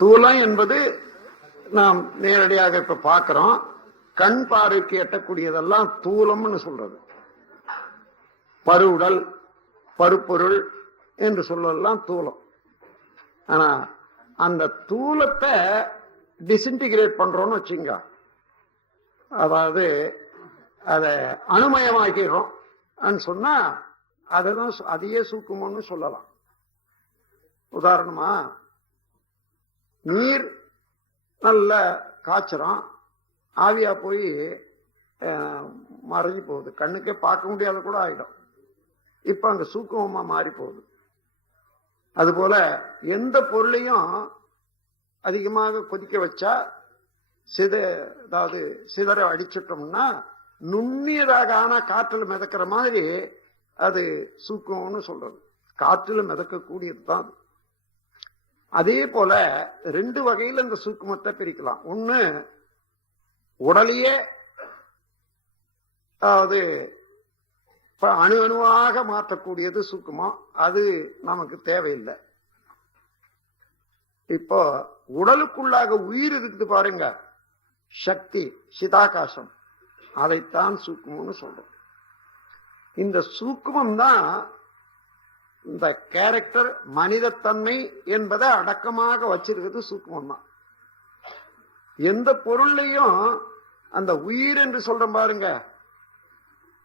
தூலம் என்பது நாம் நேரடியாக இப்ப பார்க்கிறோம். கண் பார்வைக்கு எட்டக்கூடியதெல்லாம் தூலம்னு சொல்றது. பருவுடல், பருப்பொருள் என்று சொல்லலாம் தூலம். ஆனா அந்த தூலத்தை டிஸ்இன்டிகிரேட் பண்றோம்னு வச்சுங்க, அதாவது அதை அணுமயமாக்கிறோம் சொன்னா அதைதான் அதையே சூக்குமோன்னு சொல்லலாம். உதாரணமா, நீர் நல்ல காய்ச்சறோம், ஆவியா போய் மறைஞ்சு போகுது, கண்ணுக்கே பார்க்க முடியாத கூட ஆயிடும். இப்ப அங்க சூக்குமமா மாறி போகுது. அதுபோல எந்த பொருளையும் அதிகமாக கொதிக்க வச்சா அதாவது சிதற அடிச்சிட்டோம்னா நுண்ணியதாக ஆனா காற்றில் மிதக்கிற மாதிரி அது சூக்குமம்னு சொல்றது. காற்றில் மிதக்கக்கூடியது தான். அதே போல ரெண்டு வகையில இந்த சூக்குமத்தை பிரிக்கலாம். ஒண்ணு உடலையே அதாவது அணு அணுவாக மாற்றக்கூடியது சூக்குமம், அது நமக்கு தேவையில்லை. இப்போ உடலுக்குள்ளாக உயிர் இருக்குது பாருங்க, சக்தி, சிதாகாசம், அதைத்தான் சூக்குமம்னு சொல்றோம். இந்த சூக்குமம் தான் இந்த கேரக்டர், மனிதத்தன்மை என்பதை அடக்கமாக வச்சிருக்கிறது சூக்குமம் தான். எந்த பொருளையும் அந்த உயிர் என்று சொல்றோம் பாருங்க,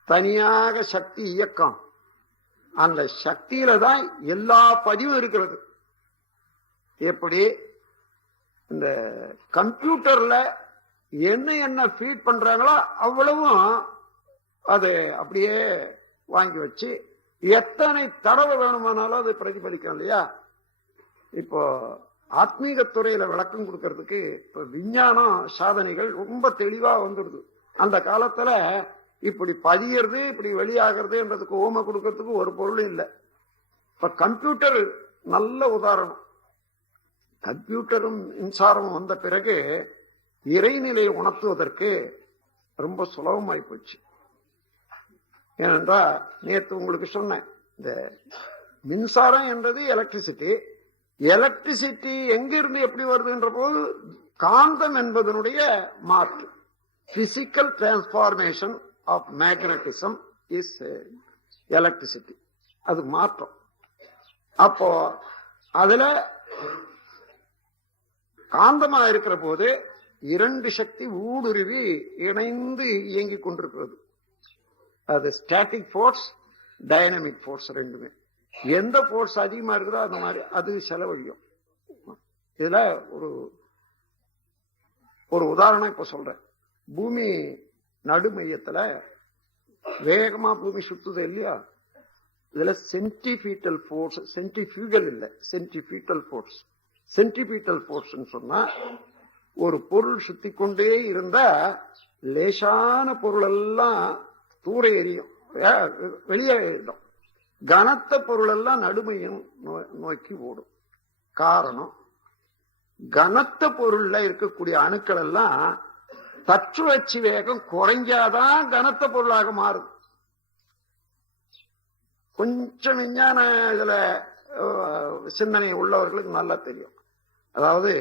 தனியாக சக்தி இயக்கம், அந்த சக்தியில தான் எல்லா பதிவும் இருக்கிறது. எப்படி இந்த கம்ப்யூட்டர்ல என்ன ஃபீட் பண்றாங்களோ அவ்வளவும் அது அப்படியே வாங்கி வச்சு எத்தனை தடவை வேணுமானாலும் அது பிரதிபலிக்கும் இல்லையா? இப்போ ஆத்மீக துறையில விளக்கம் கொடுக்கறதுக்கு இப்ப விஞ்ஞானம் சாதனைகள் ரொம்ப தெளிவா வந்துடுது. அந்த காலத்துல இப்படி பதியறது இப்படி வெளியாகிறதுன்றதுக்கு ஓமை கொடுக்கறதுக்கு ஒரு பொருளும் இல்லை. இப்ப கம்ப்யூட்டர் நல்ல உதாரணம். கம்ப்யூட்டரும் மின்சாரமும் வந்த பிறகு இறைநிலை உணர்த்துவதற்கு ரொம்ப சுலபமாய் போச்சு. ஏனென்றா நேற்று உங்களுக்கு சொன்னேன், இந்த மின்சாரம் என்றது எலக்ட்ரிசிட்டி. எலக்ட்ரிசிட்டி எங்கிருந்து எப்படி வருதுன்ற போது காந்தம் என்பதனுடைய மாற்று, physical transformation of magnetism is electricity, அது மாற்றம். அப்போ அதுல காந்தமா இருக்கிற போது இரண்டு சக்தி ஊடுருவி இணைந்து இயங்கிக் கொண்டிருக்கிறது. அது ஸ்டாட்டிக் ஃபோர்ஸ், டைனமிக் ஃபோர்ஸ் ரெண்டுமே. எந்த ஃபோர்ஸ் அதிகமா இருக்குதோ அந்த மாதிரி அது செலவழியும். இதுல ஒரு உதாரணம் இப்ப சொல்றேன். பூமி நடுமையத்துல வேகமா பூமி சுத்துது இல்லையா? இதுல சென்டிபீட்டல் ஃபோர்ஸ், சென்டிபியூகல் இல்ல, சென்டிபீட்டல் ஃபோர்ஸ். சென்டிபீட்டல் ஃபோர்ஸ் சொன்னா ஒரு பொருள் சுத்தி கொண்டே இருந்தா லேசான பொருள் எல்லாம் தூர எரியும், வெளியேறிடும். கனத்த பொருள் எல்லாம் நடுமையும் நோக்கி ஓடும். காரணம், கனத்த பொருள்ல இருக்கக்கூடிய அணுக்கள் எல்லாம் தச்சுழற்சி வேகம் குறைஞ்சாதான் கனத்த பொருளாக மாறுது. கொஞ்சம் விஞ்ஞான இதுல சிந்தனை உள்ளவர்களுக்கு நல்லா தெரியும். அதாவது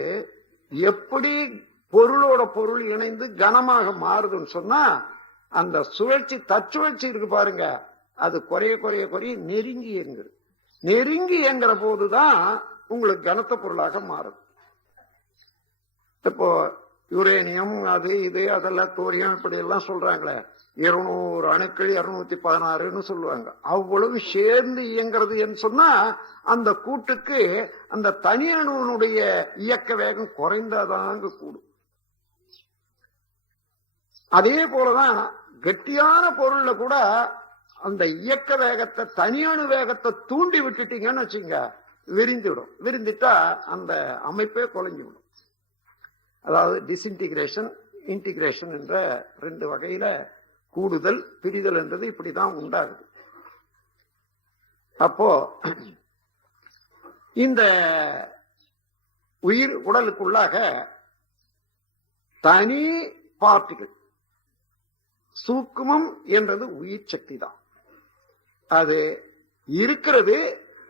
எப்படி பொருளோட பொருள் இணைந்து கனமாக மாறுதுன்னு சொன்னா அந்த சுழற்சி, தச்சுழற்சி இருக்கு பாருங்க, அது குறைய குறைய குறைய நெருங்கி இயங்குது. நெருங்கி இயங்குற போதுதான் உங்களுக்கு கனத்த பொருளாக மாறுது. இப்போ யுரேனியம் அது இது அதெல்லாம் தோரியம் இப்படி எல்லாம் சொல்றாங்களே, 200 அணுக்கள் 216 சொல்லுவாங்க. அவ்வளவு சேர்ந்து இயங்கிறது என்று சொன்னா அந்த கூட்டுக்கு அந்த தனி அணுவனுடைய இயக்க வேகம் குறைந்தாதாங்க கூடும். அதே போலதான் கெட்டியான பொருள்ல கூட அந்த இயக்க வேகத்தை, தனி அணு வேகத்தை தூண்டி விட்டுட்டீங்கன்னு வச்சுங்க, விரிந்துவிடும். விரிந்துட்டா அந்த அமைப்பே குலைஞ்சு விடும். அதாவது டிஸ்இன்டிகிரேஷன், இன்டிகிரேஷன் என்ற ரெண்டு வகையில கூடுதல் பிரிதல் என்றது இப்படிதான் உண்டாகுது. அப்போ இந்த உயிர் உடலுக்குள்ளாக தனி பார்ட்டிகள், சூக்குமம் என்றது உயிர் சக்தி தான். அது இருக்கிறது,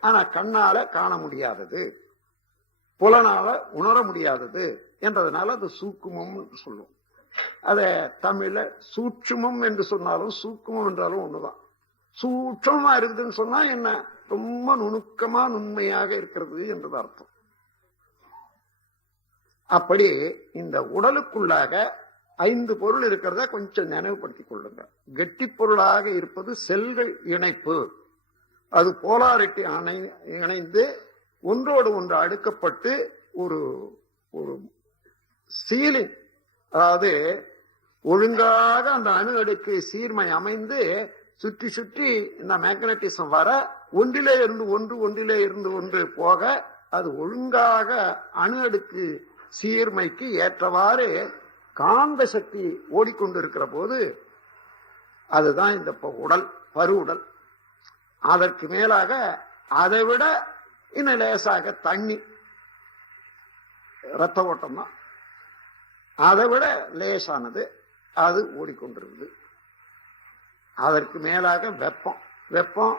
ஆனா கண்ணால காண முடியாதது. புலனால உணர முடியாதது என்றதுனால அது சூக்குமம் சொல்லுவோம். அத தமிழ்ல சூட்சுமம் என்று சொன்னாலும் சூக்குமம் என்றாலும் ஒண்ணுதான். சூட்சமா இருக்குதுன்னு சொன்னா என்ன, ரொம்ப நுணுக்கமா நுண்மையாக இருக்கிறது என்றது அர்த்தம். அப்படி இந்த உடலுக்குள்ளாக 5 பொருள் இருக்கிறத கொஞ்சம் நினைவுபடுத்திக் கொள்ளுங்க. கெட்டி பொருளாக இருப்பது செல்கள் இணைப்பு. அது போலாரிட்டி இணைந்து ஒன்றோடு ஒன்று அடுக்கப்பட்டு ஒரு ஒரு சீலிங், அதாவது ஒழுங்காக அந்த அணு அடுக்கு சீர்மை அமைந்து சுற்றி சுற்றி இந்த மேக்னட்டிசம் வர ஒன்றிலே இருந்து ஒன்று ஒன்றிலே இருந்து ஒன்று போக அது ஒழுங்காக அணு அடுக்கு சீர்மைக்கு ஏற்றவாறு காந்த சக்தி ஓடிக்கொண்டிருக்கிற போது அதுதான் இந்த உடல், பரு உடல். அதற்கு மேலாக அதை விட இன்னும் லேசாக தண்ணி, ரத்த ஓட்டம் தான் அதை விட லேசானது, அது ஓடிக்கொண்டிருக்குது. அதற்கு மேலாக வெப்பம். வெப்பம்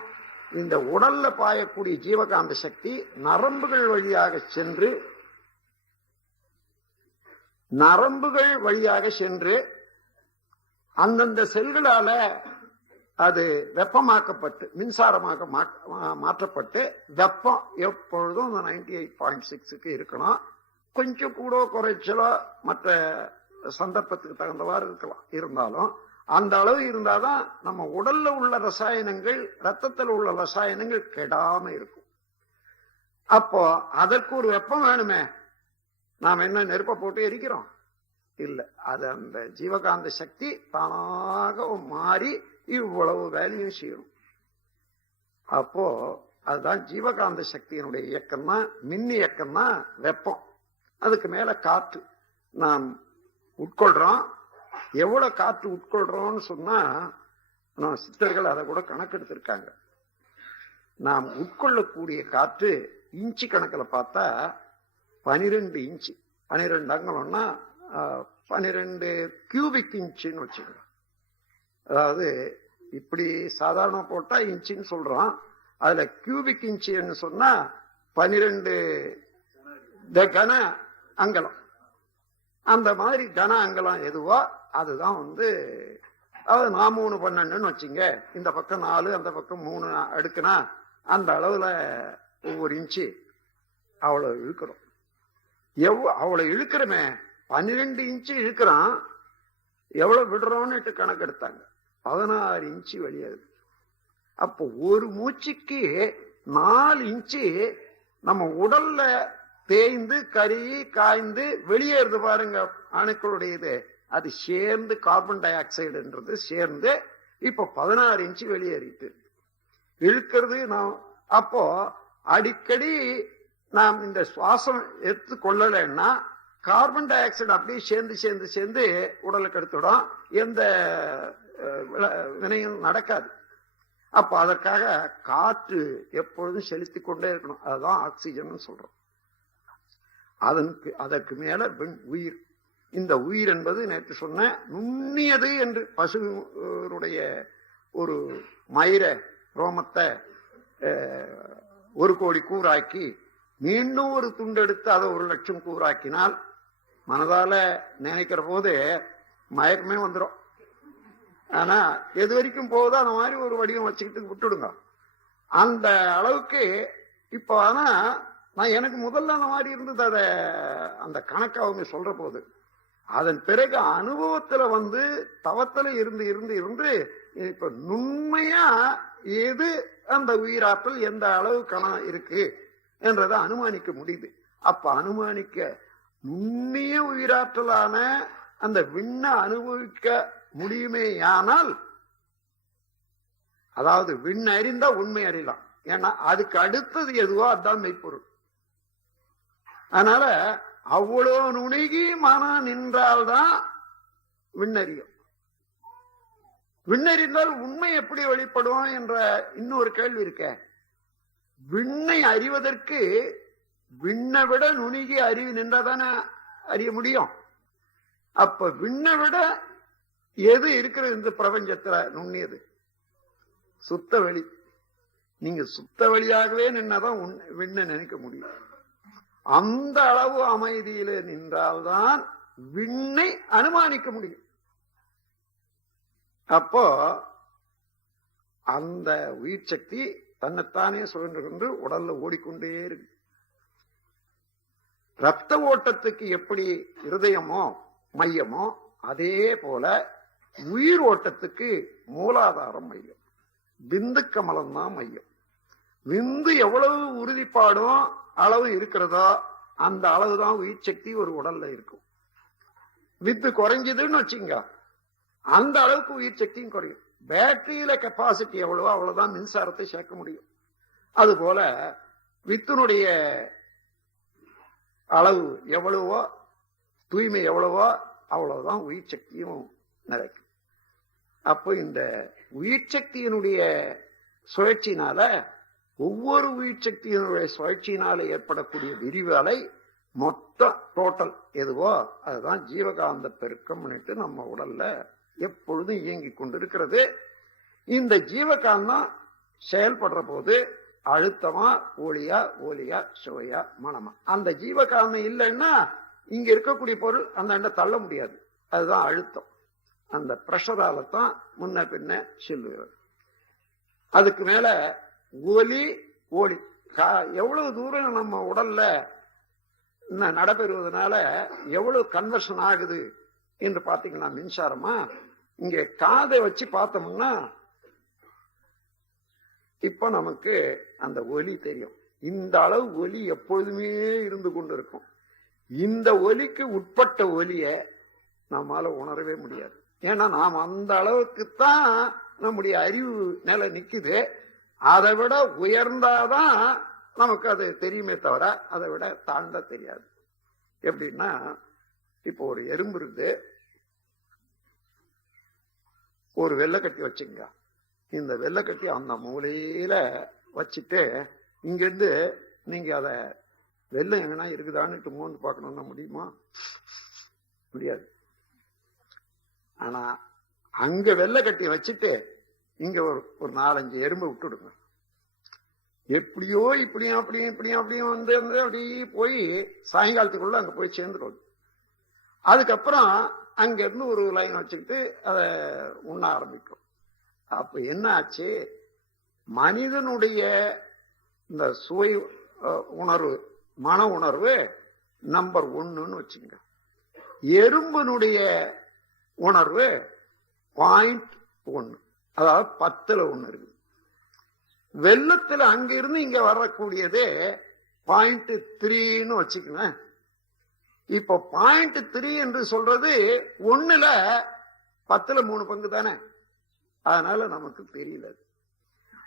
இந்த உடல்ல பாயக்கூடிய ஜீவகாந்த சக்தி நரம்புகள் வழியாக சென்று அந்தந்த செல்களால அது வெப்பமாக்கப்பட்டு மின்சாரமாக மாற்றப்பட்டு வெப்பம் எப்பொழுதும் 98.6க்கு இருக்கணும். கொஞ்சம் கூட குறைச்சலோ மற்ற சந்தர்ப்பத்துக்கு தகுந்தவாறு இருக்கலாம். இருந்தாலும் அந்த அளவு இருந்தாதான் நம்ம உடல்ல உள்ள ரசாயனங்கள், ரத்தத்தில் உள்ள ரசாயனங்கள் கெடாம இருக்கும். அப்போ அதற்கு ஒரு வெப்பம் வேணுமே. நாம் என்ன நெருப்பை போட்டு எரிக்கிறோம்? இல்ல, அது அந்த ஜீவகாந்த சக்தி தானாக மாறி இவ்வளவு வேலையும் செய்யும். அப்போ அதுதான் ஜீவகாந்த சக்தியினுடைய இயக்கம்னா, மின் இயக்கம்னா வெப்பம். அதுக்கு மேல காற்று நாம் உட்கொள்றோம். எவ்வளவு காற்று உட்கொள்றோம்னு சொன்னா சித்தர்கள் அதை கூட கணக்கெடுத்திருக்காங்க. நாம் உட்கொள்ளக்கூடிய காற்று இன்ச்சு கணக்கில் பார்த்தா 12 இன்ச்சு, 12 அங்கலம்னா 12 கியூபிக் இன்ச்சுன்னு வச்சுக்கலாம். அதாவது இப்படி சாதாரண போட்டா இன்ச்சுன்னு சொல்றோம், அதுல கியூபிக் இன்ச்சுன்னு சொன்னா 12 கன அங்கலம். அந்த மாதிரி கன அங்கலம் எதுவோ அதுதான் அதாவது 4×3=12 வச்சுங்க. இந்த பக்கம் 4, அந்த பக்கம் 3 அடுக்குனா அந்த அளவுல ஒவ்வொரு இன்ச்சு அவ்வளவு இழுக்கிறோம். அவ்வளவு இழுக்கிறமே, 12 இன்ச்சு இழுக்கிறான். எவ்வளவு விடுறோம்னு கணக்கெடுத்தாங்க, 16 இன்ச்சு வெளியாகுது. அப்போ ஒரு மூச்சுக்கு 4 இன்ச்சு நம்ம உடல்ல தேய்ந்து கருகி காய்ந்து வெளியேறுது பாருங்க அணுக்களுடைய இது. அது சேர்ந்து கார்பன் டை ஆக்சைடுன்றது சேர்ந்து இப்ப 16 இன்ச்சு வெளியேறிட்டு இழுக்கிறது. நாம் அப்போ அடிக்கடி நாம் இந்த சுவாசம் எடுத்து கொள்ளலைன்னா கார்பன் டை ஆக்சைடு அப்படியே சேர்ந்து சேர்ந்து சேர்ந்து உடலுக்கு எடுத்துடும், எந்த வினையும் நடக்காது. அப்ப அதற்காக காற்று எப்பொழுதும் செலுத்தி கொண்டே இருக்கணும். அதுதான் ஆக்சிஜன் சொல்றோம். அதற்கு மேல உயிர். இந்த உயிர் என்பது நேற்று சொன்ன நுண்ணியது என்று பசுடைய ஒரு மயிர ரோமத்தை 1 கோடி கூறாக்கி மீண்டும் ஒரு துண்டு எடுத்து அதை 1,00,000 கூறாக்கினால் மனதால நினைக்கிற போது மயக்கமே வந்துடும். ஆனா எது வரைக்கும் போகுதோ அந்த மாதிரி ஒரு வடிவம் வச்சுக்கிட்டு விட்டுடுங்க. அந்த அளவுக்கு இப்போ ஆனா நான் எனக்கு முதல்ல அந்த மாதிரி இருந்தது. அதை அந்த கணக்கு அவங்க சொல்ற போது அதன் பிறகு அனுபவத்துல தவத்துல இருந்து இருந்து இருந்து இப்ப நுண்மையா எது அந்த உயிராற்றல் எந்த அளவு கணம் இருக்கு என்றதை அனுமானிக்க முடியுது. அப்ப அனுமானிக்க நுண்ணிய உயிராற்றலான அந்த விண்ண அனுபவிக்க முடியுமேயானால், அதாவது விண் அறிந்தா உண்மை அறியலாம். ஏன்னா அதுக்கு அடுத்தது எதுவோ அதுதான் மெய்ப்பொருள். அதனால அவ்வளவு நுணுகி மனம் நின்றால்தான் விண்ணறியும். விண்ணறிந்தால் உண்மை எப்படி வெளிப்படும் என்ற இன்னொரு கேள்வி இருக்க. விண்ணை அறிவதற்கு விண்ணை விட நுணுகி அறிவு நின்றாதானே அறிய முடியும். அப்ப விண்ணை விட எது இருக்கிறது இந்த பிரபஞ்சத்துல நுண்ணியது? சுத்த வெளி. நீங்க சுத்த வெளியாகவே நின்னாதான் விண்ணை நினைக்க முடியும். அந்த அளவு அமைதியில நின்றால்தான் விண்ணை அனுமானிக்க முடியும். அப்போ அந்த உயிர் சக்தி தன்னைத்தானே சுழன்று கொண்டு உடல்ல ஓடிக்கொண்டே இருக்கு. ரத்த ஓட்டத்துக்கு எப்படி இருதயமோ மையமோ அதே போல உயிர் ஓட்டத்துக்கு மூலாதாரம் மையம், விந்து கமலம் தான் மையம். விந்து எவ்வளவு உறுதிப்பாடும் அளவு இருக்கிறதோ அந்த அளவுதான் உயிர் சக்தி ஒரு உடல்ல இருக்கும். விந்து குறைஞ்சதுன்னு வச்சுங்க, அந்த அளவுக்கு உயிர் சக்தியும் குறையும். பேட்டரியில கெப்பாசிட்டி எவ்வளவோ அவ்வளவுதான் மின்சாரத்தை சேர்க்க முடியும். அது போல வித்தினுடைய அளவு எவ்வளவோ, தூய்மை எவ்வளவோ அவ்வளவுதான் உயிர் சக்தியும் நிறைக்கும். அப்போ இந்த உயிர் சக்தியினுடைய சுழற்சியினால, ஒவ்வொரு உயிர் சக்தியினுடைய சுழற்சியினால ஏற்படக்கூடிய விரிவலை மொத்தம் டோட்டல் எதுவோ அதுதான் ஜீவகாந்த பெருக்கம் நம்ம உடல்ல எப்பொழுதும் இயங்கி கொண்டிருக்கிறது. இந்த ஜீவகாந்தம் செயல்படுற போது அழுத்தமா ஒளியா ஒலியா சுவையா மனமா, அந்த ஜீவகாந்தம் இல்லைன்னா இங்க இருக்கக்கூடிய பொருள் அந்த தள்ள முடியாது. அதுதான் அழுத்தம். அந்த பிரஷரால தான் முன்ன பின்ன செல்லுகிறது. அதுக்கு மேல ஒலி ஒளி எவ்வளவு தூரம் நம்ம உடல்ல நடைபெறுவதனால எவ்வளவு கன்வர்ஷன் ஆகுது என்று பாத்தீங்கன்னா, மின்சாரமா இங்க காதை வச்சு பார்த்தோம்னா இப்ப நமக்கு அந்த ஒலி தெரியும். இந்த அளவு ஒலி எப்பொழுதுமே இருந்து கொண்டு இருக்கும். இந்த ஒலிக்கு உட்பட்ட ஒலிய நம்மால உணரவே முடியாது. ஏன்னா நாம் அந்த அளவுக்குத்தான் நம்முடைய அறிவு நிலை நிக்குது. அதை விட உயர்ந்தாதான் நமக்கு அது தெரியுமே தவிர அதை விட தாழ்ந்த தெரியாது. எப்படின்னா, இப்போ ஒரு எறும்பு இருந்து ஒரு வெள்ளைக்கட்டி வச்சுங்க. இந்த வெள்ளைக்கட்டி அந்த மூலையில வச்சுட்டு இங்கிருந்து நீங்க அத வெள்ளம் எங்கன்னா இருக்குதான்னு மோந்து பார்க்கணும்னா முடியுமா? முடியாது. ஆனா அங்க வெள்ளைக்கட்டி வச்சுட்டு இங்க ஒரு 4-5 எறும்பு விட்டுடுங்க. எப்படியோ இப்படியும் அப்படியும் இப்படியும் அப்படியும் வந்து அப்படியே போய் சாயங்காலத்துக்குள்ள அங்க போய் சேர்ந்துடும். அதுக்கப்புறம் அங்க இருந்து ஒரு லைன் வச்சுக்கிட்டு அதை உண்ண ஆரம்பிக்கும். அப்ப என்ன ஆச்சு, மனிதனுடைய இந்த சுவை உணர்வு, மன உணர்வு நம்பர் 1ன்னு வச்சுங்க. எறும்பனுடைய உணர்வு 0.1, அதாவது 10ல் 1 இருக்கு. வெள்ளத்துல அங்க இருந்து இங்க வரக்கூடியது 0.3ன்னு வச்சுக்கங்க. இப்ப 0.3 என்று சொல்றது 1ல 10ல் 3 பங்கு தானே. அதனால நமக்கு தெரியல.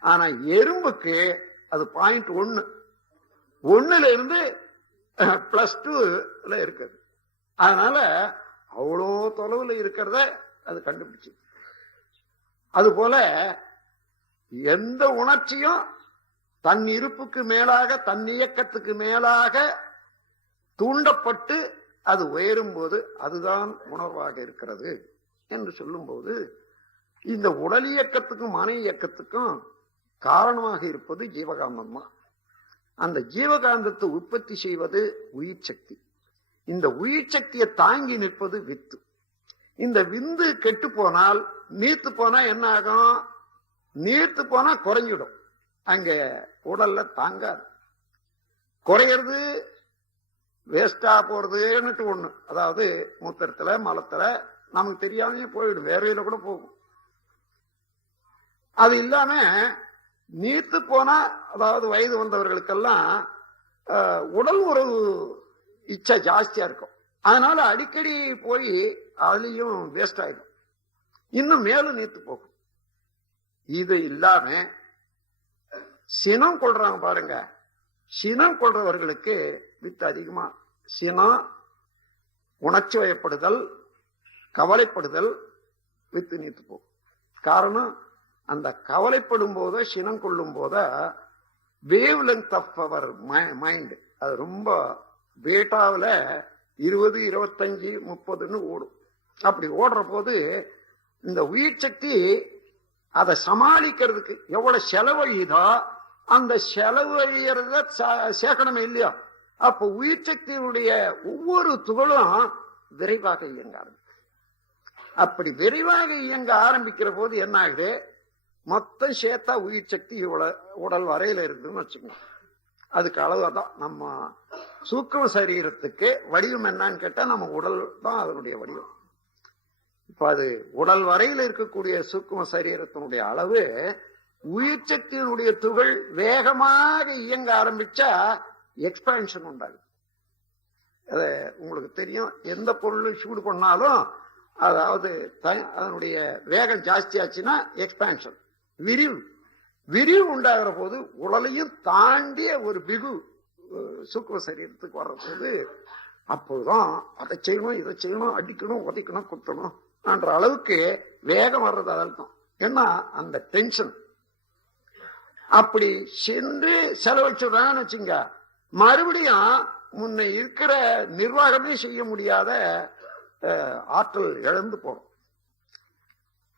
ஆனா எறும்புக்கு அது 0.1, 1ல இருந்து +2ல இருக்குது. அதனால அவ்வளோ தொலைவில் இருக்கிறத அது கண்டுபிடிச்சு. அது போல எந்த உணர்ச்சியும் தன் இருப்புக்கு மேலாக, தன் இயக்கத்துக்கு மேலாக தூண்டப்பட்டு அது உயரும் போது அதுதான் உணர்வாக இருக்கிறது என்று சொல்லும் போது, இந்த உடல் இயக்கத்துக்கும் மன இயக்கத்துக்கும் காரணமாக இருப்பது ஜீவகாந்தம் தான். அந்த ஜீவகாந்தத்தை உற்பத்தி செய்வது உயிர் சக்தி. இந்த உயிர் சக்தியை தாங்கி நிற்பது வித்து. இந்த விந்து கெட்டு போனால், நீர்த்து போனா என்ன ஆகும்? நீர்த்து போனா குறைஞ்சிடும். அங்க உடல்ல தாங்காது. குறையிறது வேஸ்டா போறதுன்னுட்டு ஒண்ணு, அதாவது மூத்திரத்துல மலத்துல நமக்கு தெரியாம போயிடும், வேர்வையில கூட போகும். அது இல்லாம நீர்த்து போனா, அதாவது வயது வந்தவர்களுக்கெல்லாம் உடல் உறவு இச்சை ஜாஸ்தியா இருக்கும். அதனால அடிக்கடி போய் அதுலயும் வேஸ்ட் ஆயிடும், இன்னும் மேலும் நீர்த்து போகும். இது இல்லாம சினம் கொள்றாங்க பாருங்க. சினம் கொள்றவர்களுக்கு வித்து அதிகமா, சினம், உணர்ச்சி வயப்படுதல், கவலைப்படுதல், வித்து நீத்து போகும். காரணம், அந்த கவலைப்படும் போத சினம் கொள்ளும் போத wavelength of our mind அது ரொம்ப பேட்டாவில் 20, 25, 30ன்னு ஓடும். அப்படி ஓடுற போது இந்த உயிர் சக்தி அதை சமாளிக்கிறதுக்கு எவ்வளவு செலவழியுதோ அந்த செலவழியறத சேர்க்கணுமே இல்லையா, அப்ப உயிர் சக்தியினுடைய ஒவ்வொரு துகளும் விரைவாக இயங்க ஆரம்பிக்கும். அப்படி விரைவாக இயங்க ஆரம்பிக்கிற போது என்ன ஆகுது, மொத்தம் சேர்த்தா உயிர் சக்தி உடல் வரையில இருக்குன்னு வச்சுக்கோங்க. அதுக்கு அளவுதான். நம்ம சூக்ஷ்ம சரீரத்துக்கு வடிவம் என்னன்னு கேட்டா நம்ம உடல் தான் அதனுடைய வடிவம். இப்ப அது உடல் வரையில் இருக்கக்கூடிய சூக்ஷ்ம சரீரத்தினுடைய அளவு உயிர் சக்தியினுடைய துகள் வேகமாக இயங்க ஆரம்பிச்சா எக்ஸ்பான்ஷன் உண்டாகுது. அது உங்களுக்கு தெரியும், எந்த பொருள் சூடு பண்ணாலும் அதாவது அதனுடைய வேகம் ஜாஸ்தி ஆச்சுன்னா எக்ஸ்பான்ஷன், விரிவு உண்டாகிற போது உடலையும் தாண்டிய ஒரு பிகு சூக்ஷ்ம சரீரத்துக்கு வர்ற போது அப்போதுதான் அதை செய்யணும், இதை செய்யணும், அடிக்கணும், உதைக்கணும், குத்தணும் என்ற அளவுக்கு வேகம் வர்றது. அதான் ஏன்னா அந்த டென்ஷன் அப்படி சென்று செலவழிச்சுடுறான்னு வச்சுங்க, மறுபடியும் முன்ன இருக்கிற நிர்வாகமே செய்ய முடியாத ஆற்றல் இழந்து போகும்.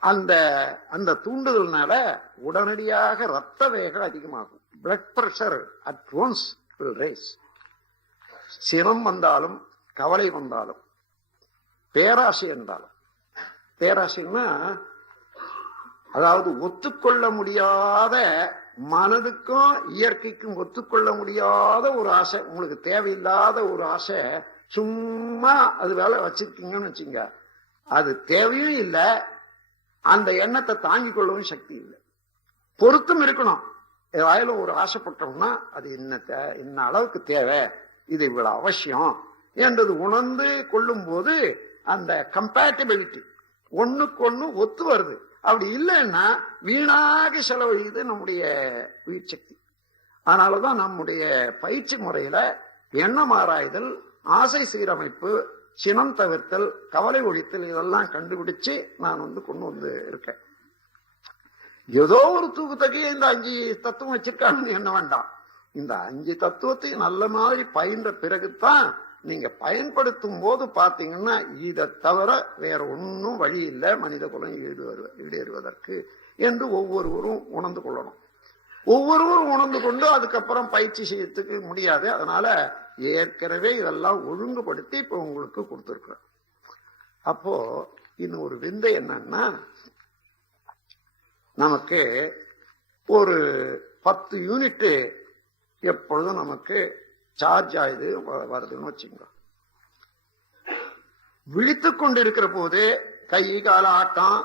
அந்த அந்த தூண்டுதல்னால உடனடியாக ரத்த வேகம் அதிகமாகும். Blood pressure at once will rise. சினம் வந்தாலும், கவலை வந்தாலும், பேராசை என்றாலும், பேராசைன்னா அதாவது ஒத்துக்கொள்ள முடியாத, மனதுக்கும் இயற்கைக்கும் ஒத்துக்கொள்ள முடியாத ஒரு ஆசை, உங்களுக்கு தேவையில்லாத ஒரு ஆசை, சும்மா அது வேலை வச்சிருக்கீங்கன்னு வச்சுங்க, அது தேவையும் இல்லை, அந்த எண்ணத்தை தாங்கிக் கொள்ளவும் சக்தி இல்லை. பொருத்தம் இருக்கணும். ஏதாவது ஒரு ஆசைப்பட்டோம்னா அது என்ன அளவுக்கு தேவை, இது இவ்வளவு அவசியம் என்றது உணர்ந்து கொள்ளும் போது அந்த கம்பேட்டபிலிட்டி ஒண்ணுக்கு ஒண்ணு ஒத்து வருது. அப்படி இல்லைன்னா வீணாக செலவழியுது நம்முடைய உயிர் சக்தி. அதனாலதான் நம்முடைய பயிற்சி முறையில எண்ணம் ஆராய்தல், ஆசை சீரமைப்பு, சினம் தவிர்த்தல், கவலை ஒழித்தல் இதெல்லாம் கண்டுபிடிச்சு நான் கொண்டு வந்து இருக்கேன். ஏதோ ஒரு தூக்கத்தகைய இந்த 5 தத்துவம் வச்சிருக்காங்கன்னு என்ன வேண்டாம். இந்த 5 தத்துவத்தை நல்ல மாதிரி பயின்ற பிறகுதான் நீங்க பயன்படுத்தும் போது பாத்தீங்கன்னா இதை தவிர வேற ஒன்னும் வழி இல்லை மனித குலம் ஈடேறுவதற்கு என்று ஒவ்வொருவரும் உணர்ந்து கொள்ளணும். ஒவ்வொருவரும் உணர்ந்து கொண்டு அதுக்கப்புறம் பயிற்சி செய்யறதுக்கு முடியாது. அதனால ஏற்கனவே இதெல்லாம் ஒழுங்குபடுத்தி இப்ப உங்களுக்கு கொடுத்துருக்குறேன். அப்போ இன்னும் ஒரு விந்தை என்னன்னா, நமக்கு ஒரு 10 யூனிட் எப்பொழுதும் நமக்கு சார்ஜ் ஆயுது வருதுன்னு வச்சுக்கோங்க. விழித்து கொண்டு இருக்கிற போது கை கால ஆட்டம்,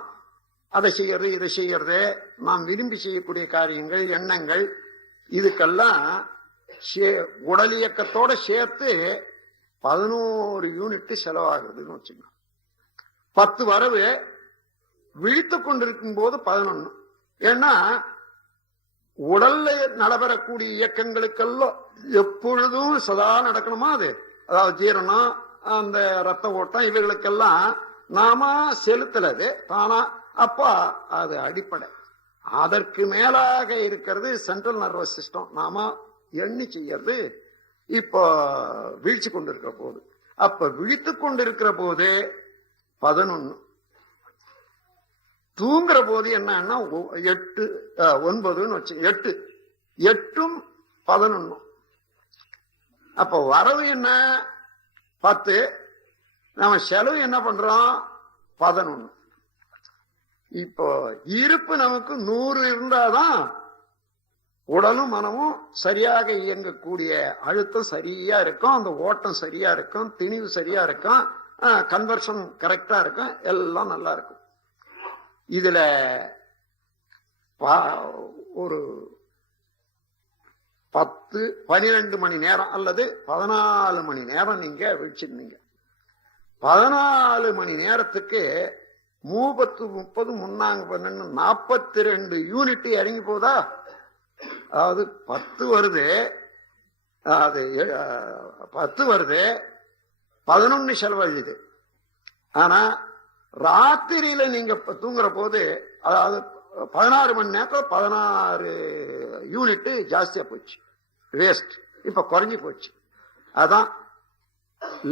அதை செய்யறது இதை செய்யறது, நாம் விரும்பி செய்யக்கூடிய காரியங்கள், எண்ணங்கள், இதுக்கெல்லாம் உடல் இயக்கத்தோட சேர்த்து 11 யூனிட் செலவாகுதுன்னு வச்சுக்கோங்க. 10 வரவு, விழித்து கொண்டிருக்கும் போது 11. ஏன்னா உடல்ல நடைபெறக்கூடிய இயக்கங்களுக்கெல்லாம் எப்பொழுதும் சதா நடக்கணுமா அது, அதாவது ஜீரணம், அந்த ரத்த ஓட்டம், இவைகளுக்கெல்லாம் நாம செலுத்துறது தானா. அப்ப அது அடிப்படை. அதற்கு மேலாக இருக்கிறது சென்ட்ரல் நர்வஸ் சிஸ்டம், நாம எண்ணி செய்யறது. இப்போ வீழ்ச்சி கொண்டிருக்கிற போது, அப்ப விழித்து கொண்டிருக்கிற போது 11, தூங்குற போது என்னன்னா 8 9ன்னு வச்சு 8 8ம் 11. அப்ப வரவு என்ன 10, நம்ம செலவு என்ன பண்றோம் 11. இப்போ இருப்பு நமக்கு 100 இருந்தாதான் உடலும் மனமும் சரியாக இயங்கக்கூடிய அழுத்தம் சரியா இருக்கும், அந்த ஓட்டம் சரியா இருக்கும், திணிவு சரியா இருக்கும், கன்வர்ஷன் கரெக்டா இருக்கும், எல்லாம் நல்லா இருக்கும். இதுல ஒரு 10-12 மணி நேரம் அல்லது 14 மணி நேரம் நீங்க வச்சிருந்தீங்க. 14 மணி நேரத்துக்கு 30 30 12 42 யூனிட் இறங்கி போதா. அதாவது 10 வருது, அது 10 வருது, 11 செலவழியுது. ஆனா ராத்திரியில நீங்க தூங்குற போது, அதாவது 16 மணி நேரத்துல 16 யூனிட் ஜாஸ்தியா போச்சு, வேஸ்ட். இப்ப குறைஞ்சி போச்சு. அதான்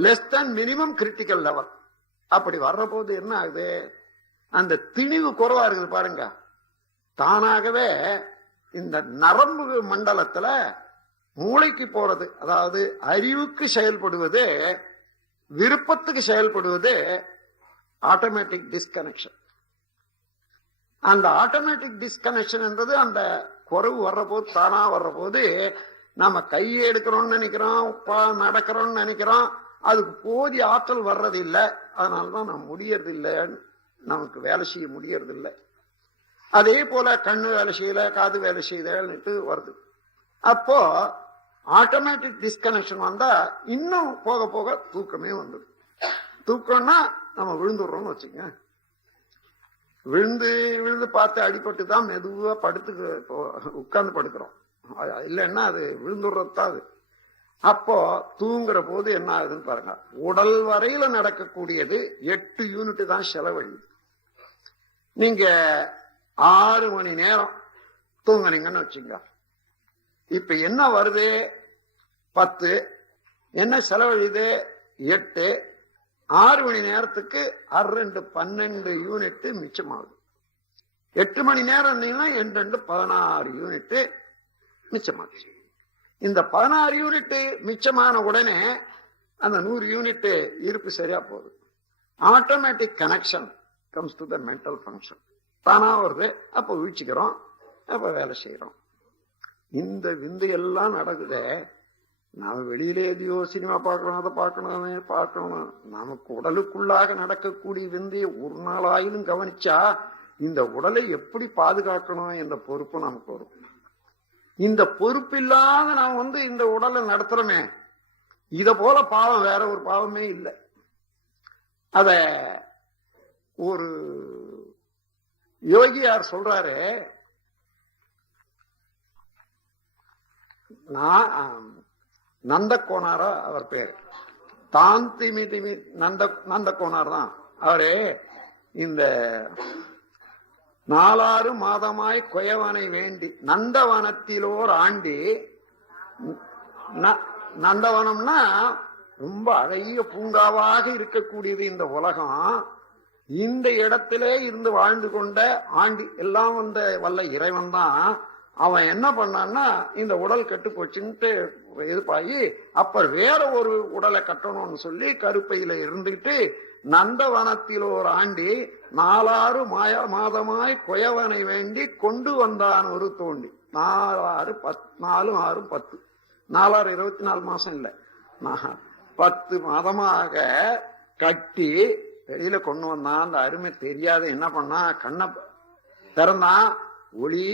less than minimum critical level. அப்படி வர்ற போது என்ன ஆகுது, அந்த திணிவு குறைவா இருக்குது பாருங்க. தானாகவே இந்த நரம்பு மண்டலத்துல மூளைக்கு போறது, அதாவது அறிவுக்கு செயல்படுவது, விருப்பத்துக்கு செயல்படுவது ஆட்டோமேட்டிக் டிஸ்கனெக்ஷன். அந்த ஆட்டோமேட்டிக் டிஸ்கனெக்ஷன் என்பது அந்த குறைவு வர்ற போது, தானா வர்ற போது நம்ம கையை எடுக்கிறோம்னு நினைக்கிறோம், நடக்கிறோம்னு நினைக்கிறோம், அதுக்கு போதிய ஆற்றல் வர்றது இல்லை. அதனாலதான் நம்ம முடியறது இல்லை, நமக்கு வேலை செய்ய முடியறது இல்லை. அதே போல கண்ணு வேலை செய்யல, காது வேலை செய்யலன்னுட்டு வருது. அப்போ ஆட்டோமேட்டிக் டிஸ்கனெக்ஷன் வந்தா இன்னும் போக போக தூக்கமே வந்தது. தூக்கம்னா நம்ம விழுந்துடுறோம்னு வச்சுங்க, விழுந்து விழுந்து பார்த்து அடிபட்டு தான் மெதுவா படுத்து உட்கார்ந்து படுக்கிறோம். இல்லைன்னா அது விழுந்துடுறதுதான் அது. அப்போ தூங்குற போது என்ன ஆகுதுன்னு பாருங்க, உடல் வரையில நடக்கக்கூடியது 8 யூனிட் தான் செலவழியுது. நீங்க 6 மணி நேரம் தூங்குனீங்கன்னு வச்சுங்க, இப்ப என்ன வருது 10, என்ன செலவழியுது 8, 6 மணி நேரத்துக்கு 12 யூனிட் மிச்சமாகுது. 8 மணி நேரம் இருந்தீங்கன்னா 2 16 யூனிட் மிச்சமாச்சு. இந்த 16 யூனிட் மிச்சமான உடனே அந்த 100 யூனிட் இருப்பு சரியா போகுது. Automatic connection comes to the mental function. தானா வருது, அப்ப வீழ்ச்சிக்கிறோம், அப்ப வேலை செய்யறோம். இந்த விந்து எல்லாம் நடக்குது. நாம வெளியில எதையோ சினிமா பார்க்கணும், அதை பார்க்கணும். நமக்கு உடலுக்குள்ளாக நடக்கக்கூடிய விந்தைய ஒரு நாளாயிலும் கவனிச்சா இந்த உடலை எப்படி பாதுகாக்கணும் என்ற பொறுப்பு நமக்கு வரும். இந்த பொறுப்பு இல்லாத நாம் இந்த உடலை நடத்துறோமே, இத போல பாவம் வேற ஒரு பாவமே இல்லை. அத ஒரு யோகியார் சொல்றாரு, நந்தகோனாரா அவர் பேர், தாந்திமிதிமி நந்தகோனார் தான் அவரு. இந்த 4 மாதமாய் கொயவனை வேண்டி நந்தவனத்திலோர் ஆண்டி. நந்தவனம்னா ரொம்ப அழகிய பூங்காவாக இருக்கக்கூடியது இந்த உலகம். இந்த இடத்திலே இருந்து வாழ்ந்து கொண்ட ஆண்டி எல்லாம் வந்த வல்ல இறைவன் தான். அவன் என்ன பண்ணான்னா, இந்த உடல் கெட்டு போச்சுன்ட்டு எதிர்ப்பாகி அப்ப வேற ஒரு உடலை கட்டணும்னு சொல்லி கருப்பையில இருந்துகிட்டு நந்தவனத்தில் ஒரு ஆண்டி 4 மாதமாய் கொயவனை வேண்டி கொண்டு வந்தான் ஒரு தோண்டி. 4 6 10 4 24 மாசம் இல்ல, 10 மாதமாக கட்டி வெளியில கொண்டு வந்தான். அந்த அருமை தெரியாத என்ன பண்ணா, கண்ணை திறந்தான், ஒளி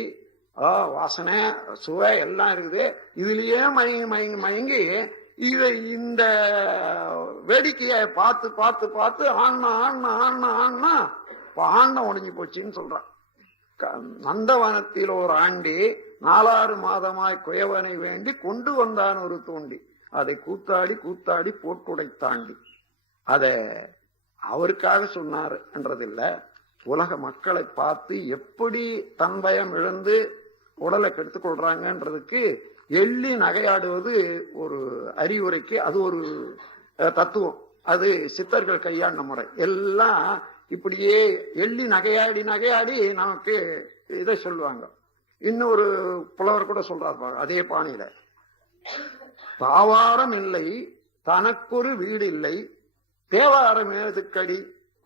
வாசனை சுவை எல்லாம் இருக்குது. இதுலயே மயங்கி இதை இந்த வேடிக்கைய பார்த்து பார்த்து பார்த்து ஆண்ணா உடஞ்சி போச்சுன்னு சொல்றான். நந்தவனத்தில் ஒரு ஆண்டி 4 மாதமாய் குயவனை வேண்டி கொண்டு வந்தான் ஒரு தோண்டி. அதை கூத்தாடி போட்டுடைத்தாண்டி. அத அவருக்காக சொன்னார் என்றதில்ல, உலக மக்களை பார்த்து எப்படி தன்பயம் இழந்து உடலை கெடுத்துக் கொள்றாங்கன்றதுக்கு எள்ளி நகையாடுவது ஒரு அறிவுரைக்கு அது ஒரு தத்துவம். அது சித்தர்கள் கையாண்ட முறை. எல்லாம் இப்படியே எள்ளி நகையாடி நமக்கு இதை சொல்லுவாங்க. இன்னொரு புலவர் கூட சொல்றாரு அதே பாணியில, தாவாரம் இல்லை தனக்கொரு வீடு இல்லை தேவாரம் ஏதுக்கடி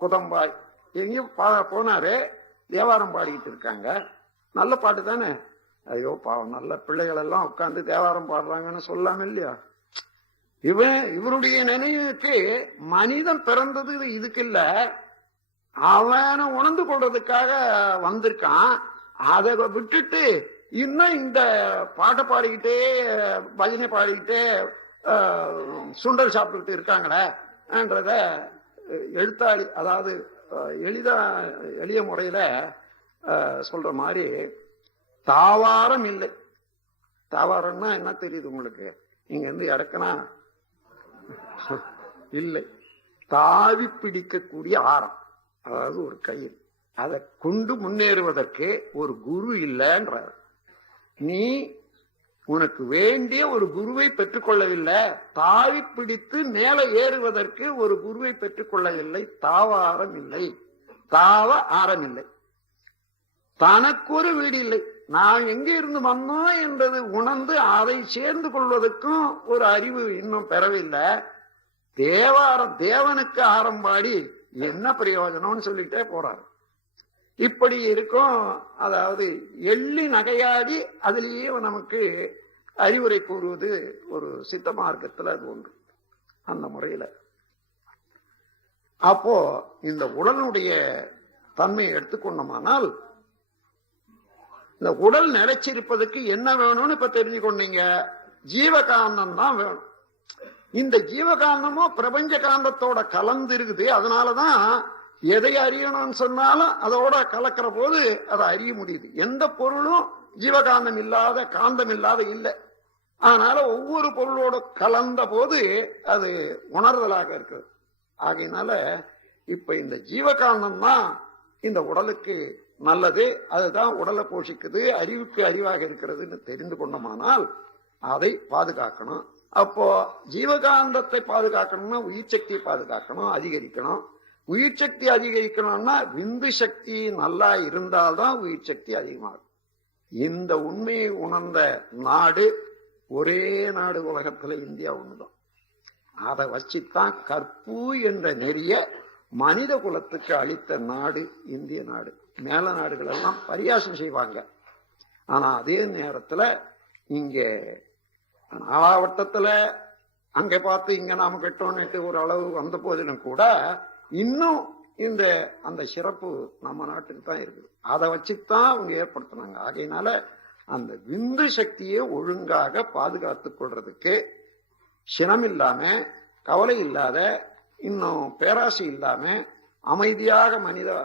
குதம்பாய். எங்கேயும் போனாரு, தேவாரம் பாடிக்கிட்டு இருக்காங்க. நல்ல பாட்டு தானே. ஐயோ பாவம், நல்ல பிள்ளைகள் எல்லாம் உட்கார்ந்து தேவாரம் பாடுறாங்கன்னு சொல்லாம இல்லையா? இவருடைய நினைவுக்கு மனிதன் பிறந்தது இதுக்கு இல்ல, அவனை உணர்ந்து கொள்றதுக்காக வந்திருக்கான். அதை விட்டுட்டு இன்னும் இந்த பாட்டை பாடிக்கிட்டே பஜனை பாடிக்கிட்டே சுண்டல் சாப்பிட்டுக்கிட்டு இருக்காங்களே என்றத எழுத்தாளி, அதாவது எளிய முறையில சொல்ற மாதிரி, தாவாரம் இல்லை. தாவாரம்னா என்ன தெரியுது உங்களுக்கு? இங்க இருந்து இறக்கனா இல்லை, தாவி பிடிக்கக்கூடிய ஆரம், அதாவது ஒரு கயிறு. அதை கொண்டு முன்னேறுவதற்கு ஒரு குரு இல்லைன்றார். நீ உனக்கு வேண்டிய ஒரு குருவை பெற்றுக்கொள்ளவில்லை, தாவி பிடித்து மேலே ஏறுவதற்கு ஒரு குருவை பெற்றுக்கொள்ளவில்லை. தாவாரம் இல்லை, தாவ ஆரம் இல்லை, தனக்கு ஒரு வீடு இல்லை. நான் எங்க இருந்து வந்தோம் என்பது உணர்ந்து அதை சேர்ந்து கொள்வதற்கும் ஒரு அறிவு இன்னும் பெறவில்லை. தேவனுக்கு ஆரம்பாடி என்ன பிரயோஜனம்னு சொல்லிட்டே போறாரு. இப்படி இருக்கும். அதாவது எள்ளி நகையாடி அதிலேயே நமக்கு அறிவுரை கூறுவது ஒரு சித்த மார்க்கத்தில் அது ஒன்று. அந்த முறையில அப்போ இந்த உடலுடைய தன்மையை எடுத்துக்கொண்டோமானால் இந்த உடல் நிலைச்சிருப்பதற்கு என்ன வேணும்னு இப்ப தெரிஞ்சு கொண்டீங்க. ஜீவகாந்தம் தான் வேணும். இந்த ஜீவகாந்தமோ பிரபஞ்ச காந்தத்தோட கலந்து இருக்குது. அதனாலதான் எதை அறியணும்னு சொன்னாலும் அதோட கலக்கிற போது அதை அறிய முடியுது. எந்த பொருளும் ஜீவகாந்தம் இல்லாத காந்தம் இல்லாத இல்லை. அதனால ஒவ்வொரு பொருளோட கலந்த போது அது உணர்தலாக இருக்கு. ஆகையினால இப்ப இந்த ஜீவகாந்தம் தான் இந்த உடலுக்கு நல்லது. அதுதான் உடலை போஷிக்குது, அறிவுக்கு அறிவாக இருக்கிறதுன்னு தெரிந்து கொண்டோமானால் அதை பாதுகாக்கணும். அப்போ ஜீவகாந்தத்தை பாதுகாக்கணும்னா உயிர் சக்தியை பாதுகாக்கணும், அதிகரிக்கணும். உயிர் சக்தி அதிகரிக்கணும்னா விந்து சக்தி நல்லா இருந்தால்தான் உயிர் சக்தி அதிகமாகும். இந்த உண்மையை உணர்ந்த நாடு ஒரே நாடு உலகத்துல இந்தியா ஒண்ணுதான். அதை வச்சுத்தான் கற்பு என்ற நெறிய மனித குலத்துக்கு அளித்த நாடு இந்திய நாடு. மேல நாடுகள் எல்லாம் பரியாசம் செய்வாங்க. ஆனா அதே நேரத்துல இங்க நாலாவட்டத்துல அங்க பார்த்து இங்க நாம கெட்டோன்னுட்டு ஒரு அளவு வந்த போதிலும் கூட இன்னும் இந்த அந்த சிறப்பு நம்ம நாட்டுக்கு தான் இருக்குது. அதை வச்சுதான் அவங்க ஏற்படுத்தினாங்க. ஆகையினால அந்த விந்து சக்தியை ஒழுங்காக பாதுகாத்துக் கொள்றதுக்கு சினம் இல்லாம, கவலை இல்லாத, இன்னும் பேராசை இல்லாம அமைதியாக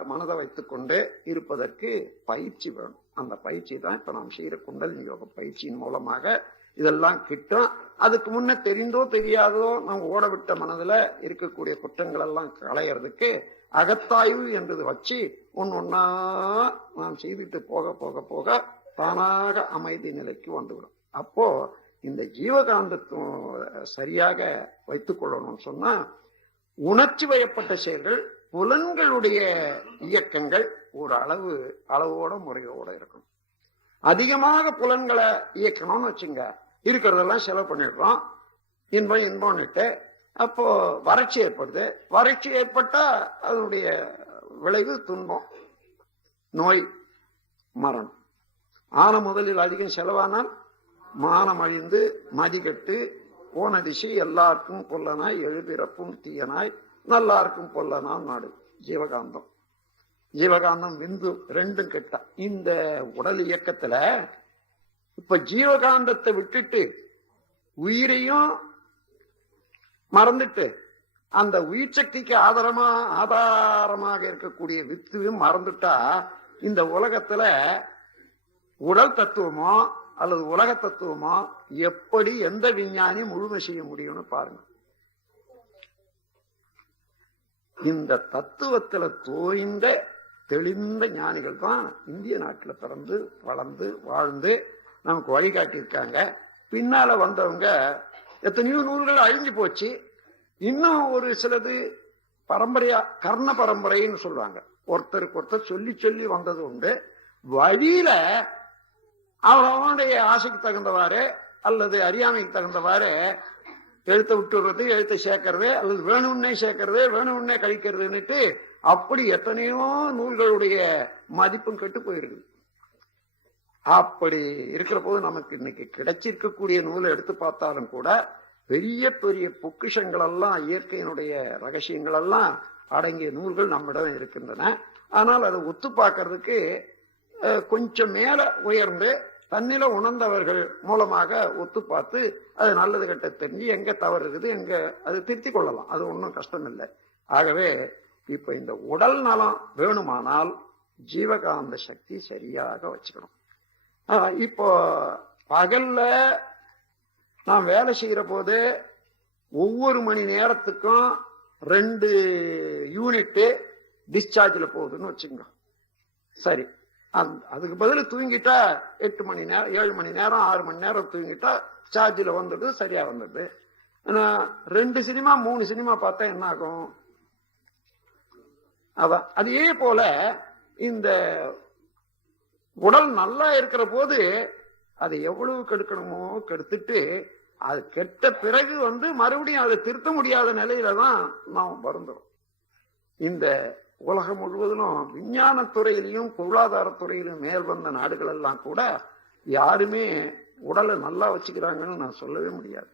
மனதை வைத்துக் கொண்டு இருப்பதற்கு பயிற்சி வேணும். அந்த பயிற்சி தான் இப்ப நாம் செய்யற குண்டலினி யோக பயிற்சியின் மூலமாக இதெல்லாம் கிட்டும். அதுக்கு முன்ன தெரிந்தோ தெரியாதோ நம்ம ஓட விட்ட மனதுல இருக்கக்கூடிய குற்றங்கள் எல்லாம் களையறதுக்கு அகத்தாய்வு என்றது வச்சு ஒன்னொன்னா நாம் செய்துட்டு போக போக போக தானாக அமைதி நிலைக்கு வந்துவிடும். அப்போ இந்த ஜீவகாந்தத்தை சரியாக வைத்துக் கொள்ளணும்னு சொன்னா உணர்ச்சி வயப்பட்ட செயல்கள், புலன்களுடைய இயக்கங்கள் ஒரு அளவோட முறையோட இருக்கணும். அதிகமாக புலன்களை இயக்கணும்னு வச்சுங்க, இருக்கிறதெல்லாம் செலவு பண்ணிடுறோம், இன்பம்னுட்டு அப்போ வறட்சி ஏற்படுது. வறட்சி ஏற்பட்டா அதனுடைய விளைவு துன்பம், நோய், மரணம். ஆன முதலில் அதிகம் செலவானால் மானம் அழிந்து மதிகட்டு போன திசை எல்லாருக்கும் பொல்லனாய் எழுபிறப்பும் தீயனாய் நல்லாருக்கும் பொல்லனாம் நாடு. ஜீவகாந்தம் ஜீவகாந்தம் விந்து ரெண்டும் கெட்டா. இந்த உடல் இயக்கத்துல இப்ப ஜீவகாந்தத்தை விட்டுட்டு உயிரையும் மறந்துட்டு அந்த உயிர் சக்திக்கு ஆதாரமாக இருக்கக்கூடிய வித்துவையும் மறந்துட்டா இந்த உலகத்துல உடல் தத்துவமோ அல்லது உலக தத்துவமோ எப்படி எந்த விஞ்ஞானியும் முழுமை செய்ய முடியும்னு பாருங்க. இந்த தத்துவத்துல தோய்ந்த தெளிந்த ஞானிகள் தான் இந்திய நாட்டில் பிறந்து வளர்ந்து வாழ்ந்து நமக்கு வழிகாட்டியிருக்காங்க. பின்னால வந்தவங்க எத்தனையோ நூல்கள் அழிஞ்சு போச்சு. இன்னும் ஒரு சிலது பரம்பரையா கர்ண பரம்பரைன்னு சொல்லுவாங்க. ஒருத்தருக்கு ஒருத்தர் சொல்லி சொல்லி வந்தது உண்டு. வழியில அவனுடைய ஆசைக்கு தகுந்தவாறு அல்லது அறியாமைக்கு தகுந்தவாறு எழுத்தை விட்டுறது, எழுத்தை சேர்க்கறது, அல்லது வேணும்னே சேர்க்கறது, வேணும்னே கழிக்கிறதுன்னுட்டு அப்படி எத்தனையோ நூல்களுடைய மதிப்பும் கெட்டு போயிருக்கு. அப்படி இருக்கிற போது நமக்கு இன்னைக்கு கிடைச்சிருக்கக்கூடிய நூலை எடுத்து பார்த்தாலும் கூட பெரிய பெரிய பொக்கிஷங்கள் எல்லாம், இயற்கையினுடைய ரகசியங்கள் எல்லாம் அடங்கிய நூல்கள் நம்மிடம் இருக்கின்றன. ஆனால் அதை ஒத்து பார்க்கறதுக்கு கொஞ்சம் மேல உயர்ந்து தன்னில உணர்ந்தவர்கள் மூலமாக ஒத்து பார்த்து அது நல்லது கெட்ட தெரிஞ்சு எங்க தவறு இருக்குது எங்க அது திருத்திக் கொள்ளலாம். அது ஒன்றும் கஷ்டம் இல்லை. ஆகவே இப்ப இந்த உடல் நலம் வேணுமானால் ஜீவகாந்த சக்தி சரியாக வச்சுக்கணும். இப்போ பகல்ல நான் வேலை செய்யற போது ஒவ்வொரு மணி நேரத்துக்கும் 2 யூனிட் டிஸ்சார்ஜ்ல போகுதுன்னு வச்சுங்க. சரி, அதுக்கு பதில் தூங்கிட்டா 8 மணி நேரம் 7 மணி நேரம் 6 மணி நேரம் தூங்கிட்டா சார்ஜில் வந்துடுது, சரியா வந்துடுது. ஆனா 2 சினிமா 3 சினிமா பார்த்தா என்ன ஆகும்? அதான் அதே போல இந்த உடல் நல்லா இருக்கிற போது அதை எவ்வளவு கெடுக்கணுமோ கெடுத்துட்டு அது கெட்ட பிறகு மறுபடியும் அதை திருத்த முடியாத நிலையில தான் நாம் வருந்துறோம். இந்த உலகம் முழுவதிலும் விஞ்ஞானத்துறையிலையும் பொருளாதாரத்துறையிலும் மேல் வந்த நாடுகள் எல்லாம் கூட யாருமே உடலை நல்லா வச்சுக்கிறாங்கன்னு நான் சொல்லவே முடியாது.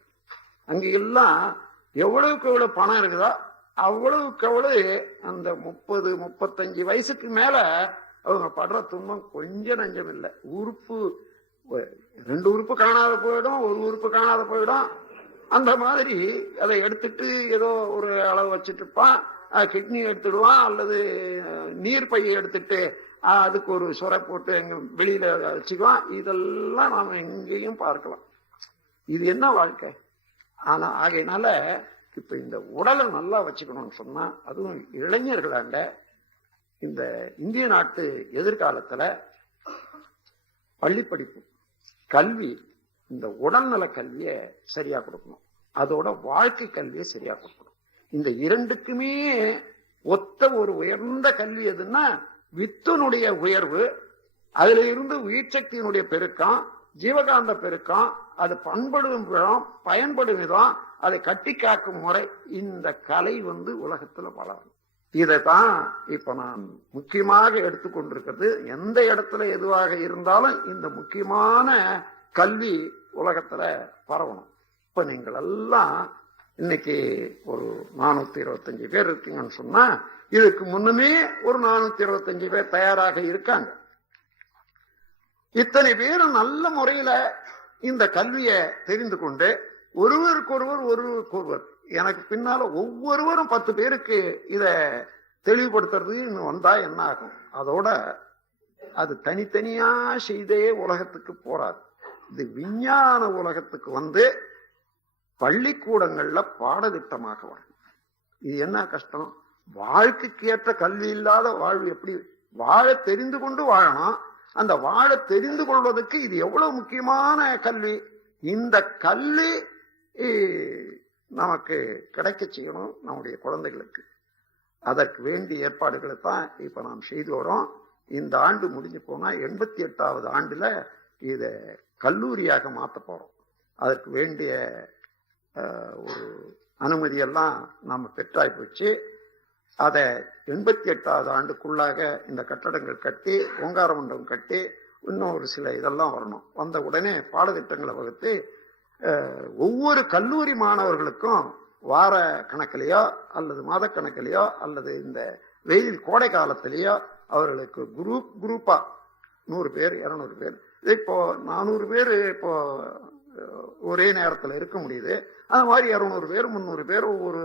அங்க எல்லாம் எவ்வளவுக்கு எவ்வளவு பணம் இருக்குதோ அவ்வளவுக்கு அவ்வளவு அந்த 30-35 வயசுக்கு மேல அவங்க படுற துன்பம் கொஞ்சம் நஞ்சம் இல்லை. உறுப்பு 2 உறுப்பு காணாத போயிடும், 1 உறுப்பு காணாத போயிடும். அந்த மாதிரி அதை எடுத்துட்டு ஏதோ ஒரு அளவு வச்சுட்டு இருப்பான். கிட்னி எடுத்துடுவான், அல்லது நீர் பையை எடுத்துட்டு அதுக்கு ஒரு சுரை போட்டு எங்க வெளியில வச்சுக்குவான். இதெல்லாம் நாம எங்கேயும் பார்க்கலாம். இது என்ன வாழ்க்கை? ஆனா ஆகையினால இப்ப இந்த உடலை நல்லா வச்சுக்கணும்னு சொன்னா, அதுவும் இளைஞர்களாண்ட இந்த இந்திய நாட்டு எதிர்காலத்துல பள்ளி படிப்பு கல்வி, இந்த உடல்நல கல்வியை சரியா கொடுக்கணும், அதோட வாழ்க்கை கல்வியை சரியா கொடுக்கணும். இந்த இரண்டுக்குமே ஒத்த ஒரு உயர்ந்த கல்வி எதுன்னா வித்துனுடைய உயர்வு, அதுல இருந்து உயிர் சக்தியினுடைய பெருக்கம், ஜீவகாந்த பெருக்கம், அது பண்படும் விதம், பயன்படும் விதம், அதை கட்டி காக்கும் முறை, இந்த கலை உலகத்துல வளரும். இதைத்தான் இப்ப நான் முக்கியமாக எடுத்துக்கொண்டிருக்கிறது. எந்த இடத்துல எதுவாக இருந்தாலும் இந்த முக்கியமான கல்வி உலகத்துல பரவணும். இப்ப நீங்கள் எல்லாம் இன்னைக்கு ஒரு 425 பேர் இருக்கீங்கன்னு சொன்னா, இதுக்கு முன்னமே ஒரு 425 பேர் தயாராக இருக்காங்க. இத்தனை பேரும் நல்ல முறையில இந்த கல்வியை தெரிந்து கொண்டு ஒருவருக்கொருவர் எனக்கு பின்னால ஒவ்வொருவரும் 10 பேருக்கு இத தெளிவுபடுத்துறது இன்னும் வந்தா என்ன ஆகும்? அதோட அது தனித்தனியா செய்தே உலகத்துக்கு போறாது. இது விஞ்ஞான உலகத்துக்கு பள்ளிக்கூடங்கள்ல பாடத்திட்டமாக வரும். இது என்ன கஷ்டம்? வாழ்க்கைக்கு ஏற்ற கல்வி இல்லாத வாழ்வு எப்படி? வாழ தெரிந்து கொண்டு வாழணும். அந்த வாழ தெரிந்து கொள்வதற்கு இது எவ்வளவு முக்கியமான கல்வி. இந்த கல்வி நமக்கு கிடைக்க செய்யணும் நம்முடைய குழந்தைகளுக்கு. அதற்கு வேண்டிய ஏற்பாடுகளை தான் இப்ப நாம் செய்து வரோம். இந்த ஆண்டு முடிஞ்சு போனா 88வது ஆண்டுல இத கல்லூரியாக மாற்ற போறோம். அதற்கு வேண்டிய ஒரு அனுமதியெல்லாம் நாம பெற்றாய் போச்சு. அதை 88வது ஆண்டுக்குள்ளாக இந்த கட்டடங்கள் கட்டி, ஓங்கார மண்டபம் கட்டி, இன்னும் ஒரு சில இதெல்லாம் வரணும். வந்த உடனே பாடத்திட்டங்களை வகுத்து ஒவ்வொரு கல்லூரி மாணவர்களுக்கும் வார கணக்கிலேயோ அல்லது மாத கணக்கிலேயோ அல்லது இந்த வெயில் கோடை காலத்திலேயோ அவர்களுக்கு குரூப்பா 100 பேர் 200 பேர், இப்போ 400 பேர் இப்போ ஒரே நேரத்தில் இருக்க முடியுது. அது மாதிரி 200 பேர் 300 பேர் ஒவ்வொரு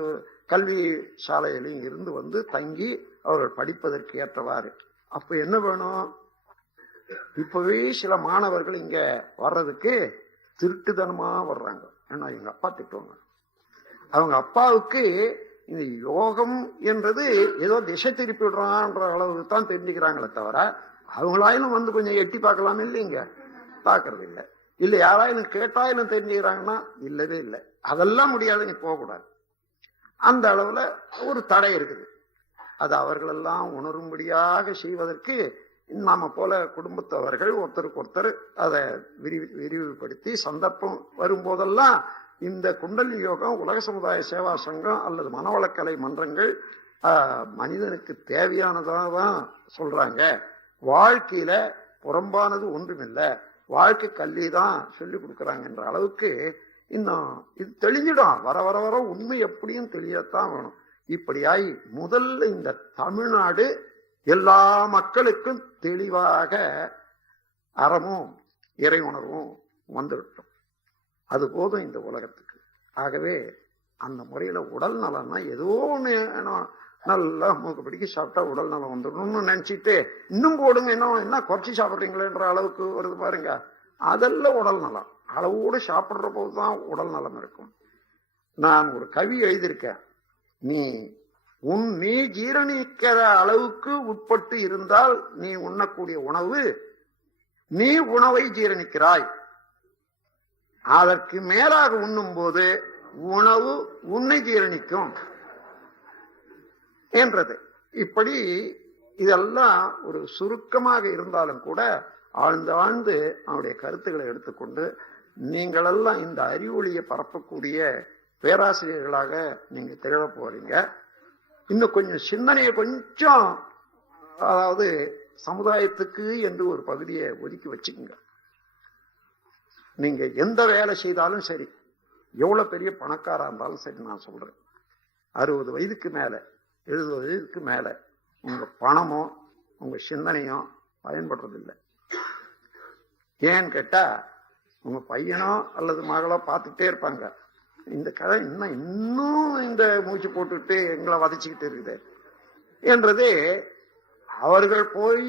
கல்வி சாலையிலையும் இருந்து தங்கி அவர்கள் படிப்பதற்கு ஏற்றவாறு. அப்ப என்ன வேணும்? இப்பவே சில மாணவர்கள் இங்க வர்றதுக்கு திருட்டுத்தனமா வர்றாங்க. ஏன்னா எங்க அப்பா திட்டுவாங்க. அவங்க அப்பாவுக்கு இந்த யோகம் என்றது ஏதோ திசை திருப்பி விடுறான்ற அளவுக்கு தான் தெரிஞ்சுக்கிறாங்களே தவிர, அவங்களாயிலும் கொஞ்சம் எட்டி பார்க்கலாம் இல்லைங்க, பார்க்கறது இல்லை. இல்ல யாராயிலும் கேட்டாயிலும் தெரிஞ்சுக்கிறாங்கன்னா இல்லவே இல்லை. அதெல்லாம் முடியாது, நீ போகக்கூடாது. அந்த அளவுல ஒரு தடை இருக்குது. அது அவர்களெல்லாம் உணரும்படியாக செய்வதற்கு நாம போல குடும்பத்தவர்கள் ஒருத்தருக்கு ஒருத்தர் அதை விரிவுபடுத்தி சந்தர்ப்பம் வரும்போதெல்லாம் இந்த குண்டலினி யோகம், உலக சமுதாய சேவா சங்கம் அல்லது மனவளக்கலை மன்றங்கள் மனிதனுக்கு தேவையானதாக தான் சொல்றாங்க. வாழ்க்கையில புறம்பானது ஒன்றுமில்லை, வாழ்க்கை கல்வி தான் சொல்லி கொடுக்குறாங்க என்ற அளவுக்கு இன்னும் இது தெளிஞ்சிடும். வர வர வர உண்மை எப்படியும் தெளியத்தான் வேணும். இப்படியாய் முதல்ல இந்த தமிழ்நாடு எல்லா மக்களுக்கும் தெளிவாக அறமும் இறை உணர்வும் வந்துவிட்டோம். அது போதும் இந்த உலகத்துக்கு. ஆகவே அந்த முறையில உடல் நலம்னா ஏதோ ஒண்ணு நல்லா மூக்கு பிடிக்க சாப்பிட்டா உடல் நலம் வந்துடணும்னு நினைச்சிட்டு இன்னும் போடுங்க, என்ன குறைச்சி சாப்பிட்றீங்களேன்ற அளவுக்கு வருது பாருங்க. அதெல்லாம் உடல் நலம். அளவோடு சாப்பிடுற போதுதான் உடல் நலம் இருக்கும். நான் ஒரு கவி எழுதியிருக்கேன். நீ ஜீரணிக்கிற அளவுக்கு உட்பட்டு இருந்தால் நீ உண்ணக்கூடிய உணவு, நீ உணவை ஜீரணிக்கிறாய். அதற்கு மேலாக உண்ணும் போது உணவு உன்னை ஜீரணிக்கும் என்றது. இப்படி இதெல்லாம் ஒரு சுருக்கமாக இருந்தாலும் கூட ஆழ்ந்து ஆழ்ந்து அவனுடைய கருத்துக்களை எடுத்துக்கொண்டு நீங்களெல்லாம் இந்த அறிவொளியை பரப்பக்கூடிய பேராசிரியர்களாக நீங்க திகழ போறீங்க. இன்னும் கொஞ்சம் சிந்தனையை கொஞ்சம், அதாவது சமுதாயத்துக்கு என்று ஒரு பகுதியை ஒதுக்கி வச்சுக்கோங்க. நீங்க எந்த வேலை செய்தாலும் சரி, எவ்வளவு பெரிய பணக்காரா இருந்தாலும் சரி, நான் சொல்றேன் 60 வயதுக்கு மேல 70 வயதுக்கு மேல உங்க பணமோ உங்க சிந்தனையோ பயன்படுறதில்லை. ஏன்னு கேட்டா உங்க பையனோ அல்லது மகளோ பார்த்துக்கிட்டே இருப்பாங்க, இந்த கதை இன்னும் இந்த மூச்சு போட்டுட்டு எங்களை வதச்சிக்கிட்டு இருக்குது என்றது. அவர்கள் போய்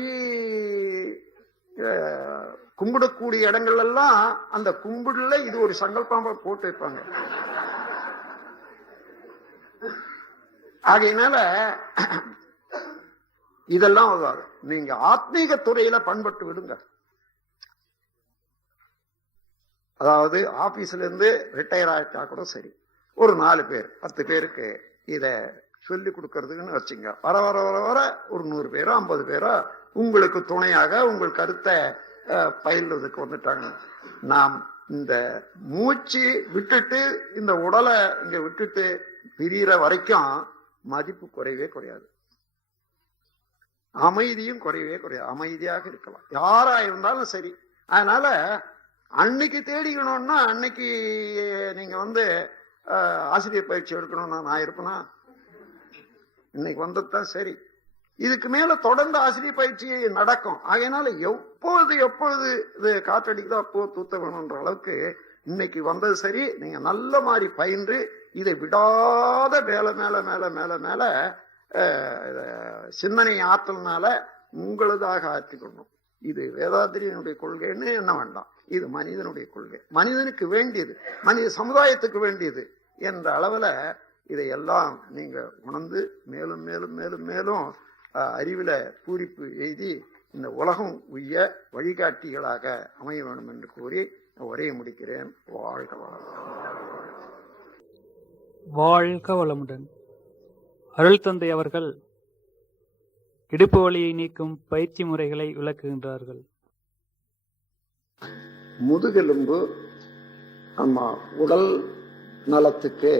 கும்பிடக்கூடிய இடங்கள் எல்லாம் அந்த கும்பிடுல இது ஒரு சங்கல்பமா போட்டு வைப்பாங்க. ஆகையினால இதெல்லாம் வராது. நீங்க ஆத்மீக துறையில பண்பட்டு விடுங்க. அதாவது ஆபீஸ்ல இருந்து ரிட்டையர் ஆயிட்டா கூட சரி, ஒரு 4 பேர் 10 பேருக்கு இத சொல்லி கொடுக்கறதுக்குன்னு வச்சுங்க. வர வர வர வர ஒரு 100 பேரோ 50 பேரோ உங்களுக்கு துணையாக உங்கள் கருத்தை பயில்றதுக்கு வந்துட்டாங்க. நாம் இந்த மூச்சு விட்டுட்டு இந்த உடலை இங்க விட்டுட்டு பிரிகிற வரைக்கும் மதிப்பு குறையவே குறையாது, அமைதியும் குறையவே குறையாது. அமைதியாக இருக்கலாம் யாரா இருந்தாலும் சரி. அதனால அன்னைக்கு தேடிக்கணும்னா அன்னைக்கு நீங்க ஆசிரியர் பயிற்சி எடுக்கணும்னா நான் இருப்பேனா? இன்னைக்கு வந்ததுதான் சரி. இதுக்கு மேல தொடர்ந்து ஆசிரியர் பயிற்சி நடக்கும். ஆகையினால எப்பொழுது இது காற்றடிக்குதோ அப்போ தூத்த வேணும்ன்ற அளவுக்கு இன்னைக்கு வந்தது சரி. நீங்க நல்ல மாதிரி பயின்று இதை விடாத மேல மேல மேல மேல மேல சிந்தனை ஆற்றல்னால உங்களதாக ஆற்றிக்கணும். இது வேதாத்திரியனுடைய கொள்கைன்னு என்ன வேண்டாம், இது மனிதனுடைய கொள்கை, மனிதனுக்கு வேண்டியது, மனித சமுதாயத்துக்கு வேண்டியது என்ற அளவுல இதையெல்லாம் நீங்க உணர்ந்து மேலும் மேலும் மேலும் மேலும் அறிவில பூரிப்பு எய்தி இந்த உலகம் உய்ய வழிகாட்டிகளாக அமைய வேண்டும் என்று கூறி உரையை முடிக்கிறேன். வாழ்க வளமுடன். வாழ்க வளமுடன். அருள் தந்தை அவர்கள் இடுப்பு வலியை நீக்கும் பயிற்சி முறைகளை விளக்குகின்றார்கள். முதுகெலும்பு நம்ம உடல் நலத்துக்கு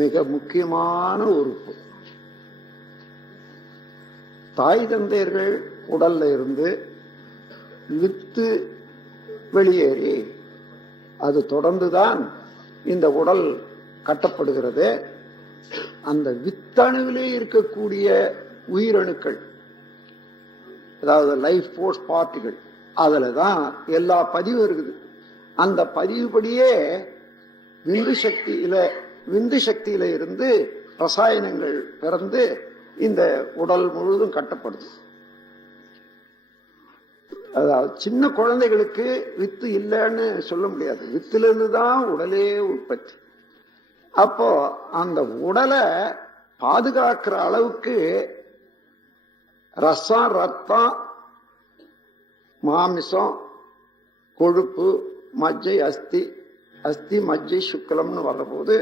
மிக முக்கியமான உறுப்பு. தாய் தந்தையர்கள் உடல்ல இருந்து வித்து வெளியேறி அது தொடர்ந்துதான் இந்த உடல் கட்டப்படுகிறது. அந்த வித்தணுவிலே இருக்கக்கூடிய உயிரணுக்கள், அதாவது லைஃப் போர்ஸ் பார்ட்டிகள், அதுலதான் எல்லா பதிவும் இருக்குது. அந்த பதிவுபடியே விந்து சக்தியில இருந்து ரசாயனங்கள் பிறந்து இந்த உடல் முழுவதும் கட்டப்படுது. அதாவது சின்ன குழந்தைகளுக்கு வித்து இல்லைன்னு சொல்ல முடியாது, வித்துல இருந்துதான் உடலே உற்பத்தி. அப்போ அந்த உடலை பாதுகாக்கிற அளவுக்கு ரசம், ரத்தம், மாமிசம், கொழுப்பு, மஜ்ஜை, அஸ்தி மஜ்ஜை சுக்கலம்னு வர்றபோது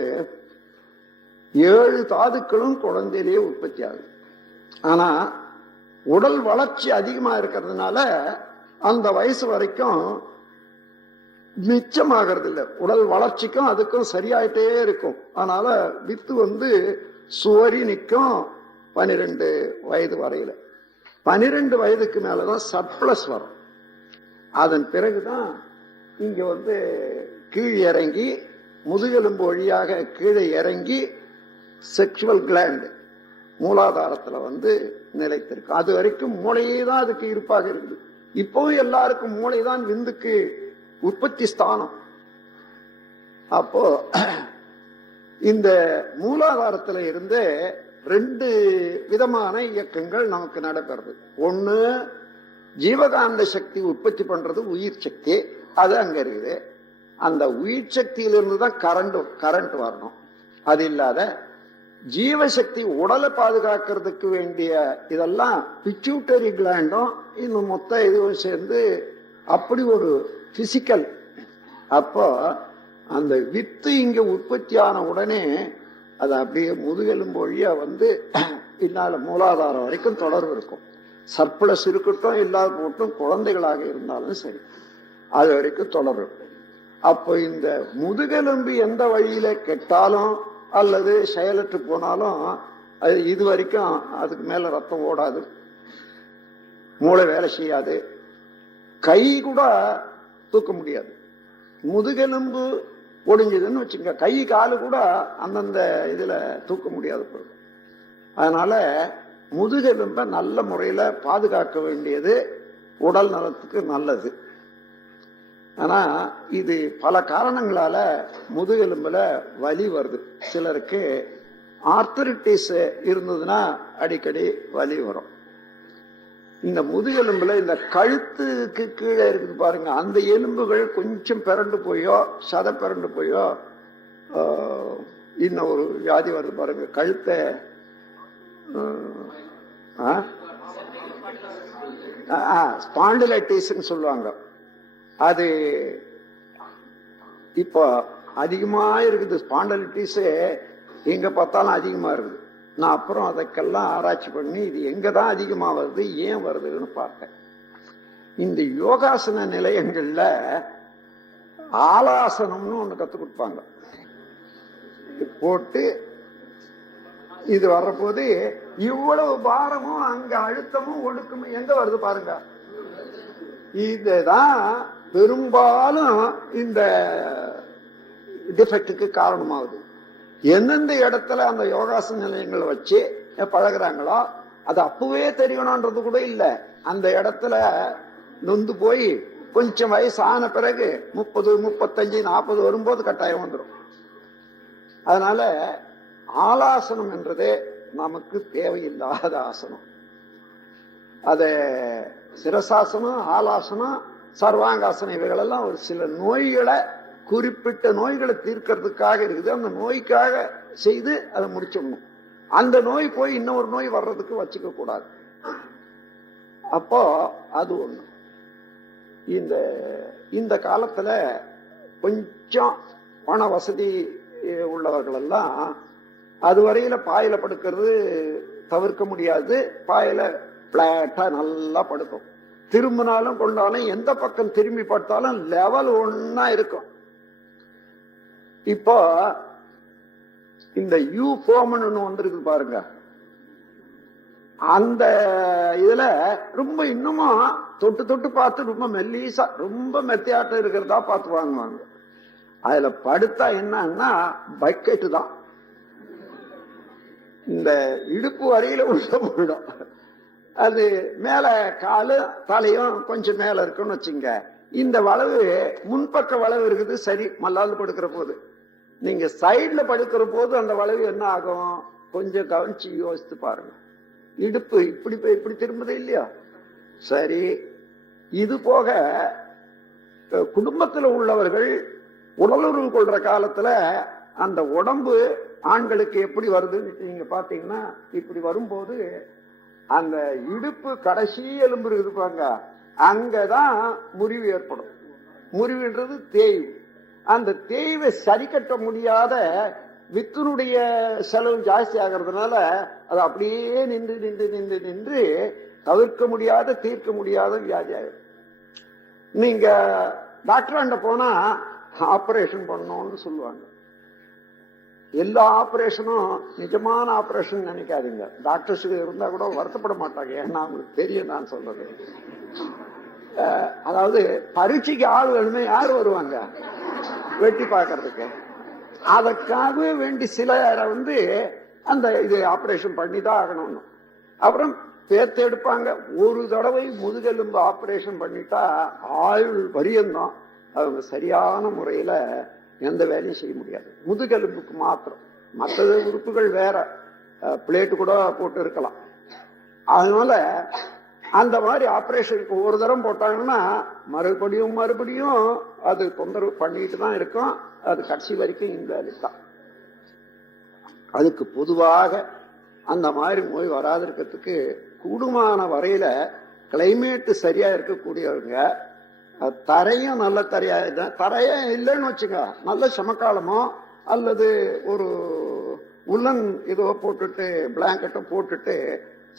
7 தாதுக்களும் குழந்தையிலேயே உற்பத்தி ஆகுது. ஆனா உடல் வளர்ச்சி அதிகமா இருக்கிறதுனால அந்த வயசு வரைக்கும் மிச்சமாகிறது இல்லை. உடல் வளர்ச்சிக்கும் அதுக்கும் சரியாயிட்டே இருக்கும். அதனால வித்து சுவரி நிற்கும் 12 வயது வரையில. 12 வயதுக்கு மேலதான் சர்ப்ளஸ் வரும். அதன் பிறகுதான் இங்க கீழ் இறங்கி முதுகெலும்பு வழியாக கீழே இறங்கி செக்ஷுவல் கிளாண்ட் மூலாதாரத்துல நிலைத்திருக்கு. அது வரைக்கும் மூளையே தான் அதுக்கு இருப்பாக இருக்குது. இப்பவும் எல்லாருக்கும் மூளைதான் விந்துக்கு உற்பத்தி ஸ்தானம். அப்போ இந்த மூலாதாரத்துல இருந்து 2 விதமான இயக்கங்கள் நமக்கு நடைபெறுது. ஒண்ணு ஜீவகாந்த சக்தி உற்பத்தி பண்றது உயிர் சக்தி, அது அங்க இருக்குது. அந்த உயிர் சக்தியிலிருந்து தான் கரண்ட் வரணும். அது இல்லாத ஜீவசக்தி உடலை பாதுகாக்கிறதுக்கு வேண்டிய இதெல்லாம் பிட்யூட்டரி கிளாண்டும் இன்னும் மொத்த இதுவும் சேர்ந்து அப்படி ஒரு பிசிக்கல். அப்போ அந்த வித்து இங்க உற்பத்தியான உடனே அது அப்படியே முதுகெலும்பு வழியா பின்னால மூலாதாரம் வரைக்கும் தொடர்பு இருக்கும். சர்ப்ளஸ் இருக்கட்டும் இல்லாத போட்டும் குழந்தைகளாக இருந்தாலும் சரி, அது வரைக்கும் தொடரும். அப்போ இந்த முதுகெலும்பு எந்த வழியில கெட்டாலும் அல்லது செயலற்று போனாலும் அது இது வரைக்கும் அதுக்கு மேல ரத்தம் ஓடாது, மூளை வேலை செய்யாது, கை கூட தூக்க முடியாது. முதுகெலும்பு ஒடிஞ்சதுன்னு வச்சுங்க, கை காலு கூட அந்தந்த இதுல தூக்க முடியாது போகுது. அதனால முதுகெலும்பை நல்ல முறையில பாதுகாக்க வேண்டியது உடல் நலத்துக்கு நல்லது. ஆனா இது பல காரணங்களால முதுகெலும்புல வலி வருது. சிலருக்கு ஆர்த்தரிட்டிஸ் இருந்ததுன்னா அடிக்கடி வலி வரும். இந்த முதுகெலும்புல இந்த கழுத்துக்கு கீழே இருக்குது பாருங்க, அந்த எலும்புகள் கொஞ்சம் பிறண்டு போயோ சதை பிறண்டு போயோ இன்னும் ஒரு வியாதி வருது பாருங்க, கழுத்தை ஸ்பாண்டிலைட்டிஸ் சொல்லுவாங்க. அது இப்போ அதிகமா இருக்குது. ஸ்பாண்டிலைட்டிஸ் எங்க பார்த்தாலும் அதிகமா இருக்குது. நான் அப்புறம் அதுக்கெல்லாம் ஆராய்ச்சி பண்ணி இது எங்கதான் அதிகமா வருது, ஏன் வருதுன்னு பார்த்தேன். இந்த யோகாசன நிலையங்கள்ல ஆலாசனம்னு ஒண்ணு கத்து கொடுப்பாங்க. போட்டு இது வர்றபோது இவ்வளவு பாரமும் அங்க அழுத்தமும் ஒடுக்கமும் எங்க வருது பாருங்க. இதுதான் பெரும்பாலும் இந்த டிஃபெக்டுக்கு காரணமாகுது. எந்தெந்த இடத்துல அந்த யோகாசன நிலையங்களை வச்சு பழகுறாங்களோ அது அப்பவே தெரியணும்ன்றது கூட இல்லை. அந்த இடத்துல நொந்து போய் கொஞ்சம் வயசு ஆன பிறகு 30, 35, 40 வரும்போது கட்டாயம் வந்துடும். அதனால ஆலாசனம் என்றதே நமக்கு தேவையில்லாத ஆசனம். அத சிரசாசனம், ஆலாசனம், சர்வாங்காசனம் இவைகளெல்லாம் ஒரு சில நோய்களை, குறிப்பிட்ட நோய்களை தீர்க்கறதுக்காக இருக்குது. அந்த நோய்க்காக செய்து அதை முடிச்சிடணும். அந்த நோய் போய் இன்னொரு நோய் வர்றதுக்கு வச்சுக்க கூடாது. அப்போ அது ஒண்ணு. இந்த காலத்துல கொஞ்சம் பண வசதி உள்ளவர்கள் எல்லாம் அதுவரையில பாயில படுக்கிறது தவிர்க்க முடியாது. பாயில பிளாட்டா நல்லா படுக்கும். திரும்பினாலும் கொண்டாலும் எந்த பக்கம் திரும்பி படுத்தாலும் லெவல் ஒன்னா இருக்கும். இப்போ இந்த யூ ஃபோம்னு வந்திருக்கு பாருங்க, அந்த இதுல ரொம்ப இன்னமும் தொட்டு தொட்டு பார்த்து ரொம்ப மெல்லீசா ரொம்ப மெத்தையாட்டம் இருக்கிறதா பார்த்து வாங்குவாங்க. அதுல படுத்தா என்னன்னா பக்கெட்டு தான், இந்த இடுப்பு வரையில உள்ள போயிடும். அது மேல காலு தலையும் கொஞ்சம் மேல இருக்குன்னு வச்சுங்க. இந்த வளைவு முன்பக்க வளைவு இருக்குது, சரி மல்லாந்து படுக்கிற போது. நீங்க சைட்ல படுக்கிற போது அந்த வளைவு என்ன ஆகும் கொஞ்சம் கவனிச்சு யோசித்து பாருங்க. இடுப்பு இப்படி போய் இப்படி திரும்புது இல்லையா? சரி, இது போக குடும்பத்தில் உள்ளவர்கள் உடலுறவு கொள்ற காலத்துல அந்த உடம்பு ஆண்களுக்கு எப்படி வருதுன்னு நீங்க பாத்தீங்கன்னா, இப்படி வரும்போது அந்த இடுப்பு கடைசி எலும்பு இருப்பாங்க, அங்கதான் முறிவு ஏற்படும். முறிவுன்றது தேய்வு. அந்த தேய்வை சரி கட்ட முடியாத வித்தினுடைய செலவு ஜாஸ்தி ஆகிறதுனால அது அப்படியே நின்று நின்று நின்று நின்று தவிர்க்க முடியாத தீர்க்க முடியாத வியாதி ஆகிடும். நீங்க டாக்டர் போனா ஆபரேஷன் பண்ணணும்னு சொல்லுவாங்க. எல்லா ஆபரேஷனும் நிஜமான ஆபரேஷன் நினைக்காதீங்க. டாக்டர்ஸுக்கு இருந்தா கூட வருத்தப்பட மாட்டாங்க. ஏன்னா அவங்களுக்கு தெரியும் நான் சொல்றது. அதாவது பரீட்சைக்கு ஆள் வேணுமே, யார் வருவாங்க வெட்டி பார்க்கறதுக்கு? அதற்காகவே வேண்டி சிலரை அந்த இது ஆபரேஷன் பண்ணி தான் ஆகணும்னு. அப்புறம் பேத்து எடுப்பாங்க. ஒரு தடவை முதுகெலும்பு ஆபரேஷன் பண்ணிட்டா ஆயுள் பரியந்தம் அவங்க சரியான முறையில எந்த வேலையும் செய்ய முடியாது. முதுகெலும்புக்கு மாத்திரம், மற்ற உறுப்புகள் வேற, பிளேட்டு கூட போட்டு இருக்கலாம். அதனால அந்த மாதிரி ஆபரேஷனுக்கு ஒரு தரம் போட்டாங்கன்னா மறுபடியும் அது தொந்தரவு பண்ணிட்டு தான் இருக்கும். அது கடைசி வரைக்கும் இன்வேலிட் தான். அதுக்கு பொதுவாக அந்த மாதிரி நோய் வராது இருக்கிறதுக்கு கூடுமான வரையில கிளைமேட் சரியா இருக்கக்கூடியவங்க, தரையும் நல்ல தரைய இல்லைன்னு வச்சுங்க, நல்ல சமக்காலமோ அல்லது ஒரு உள்ளன் இதோ போட்டுட்டு பிளாங்கெட்டோ போட்டுட்டு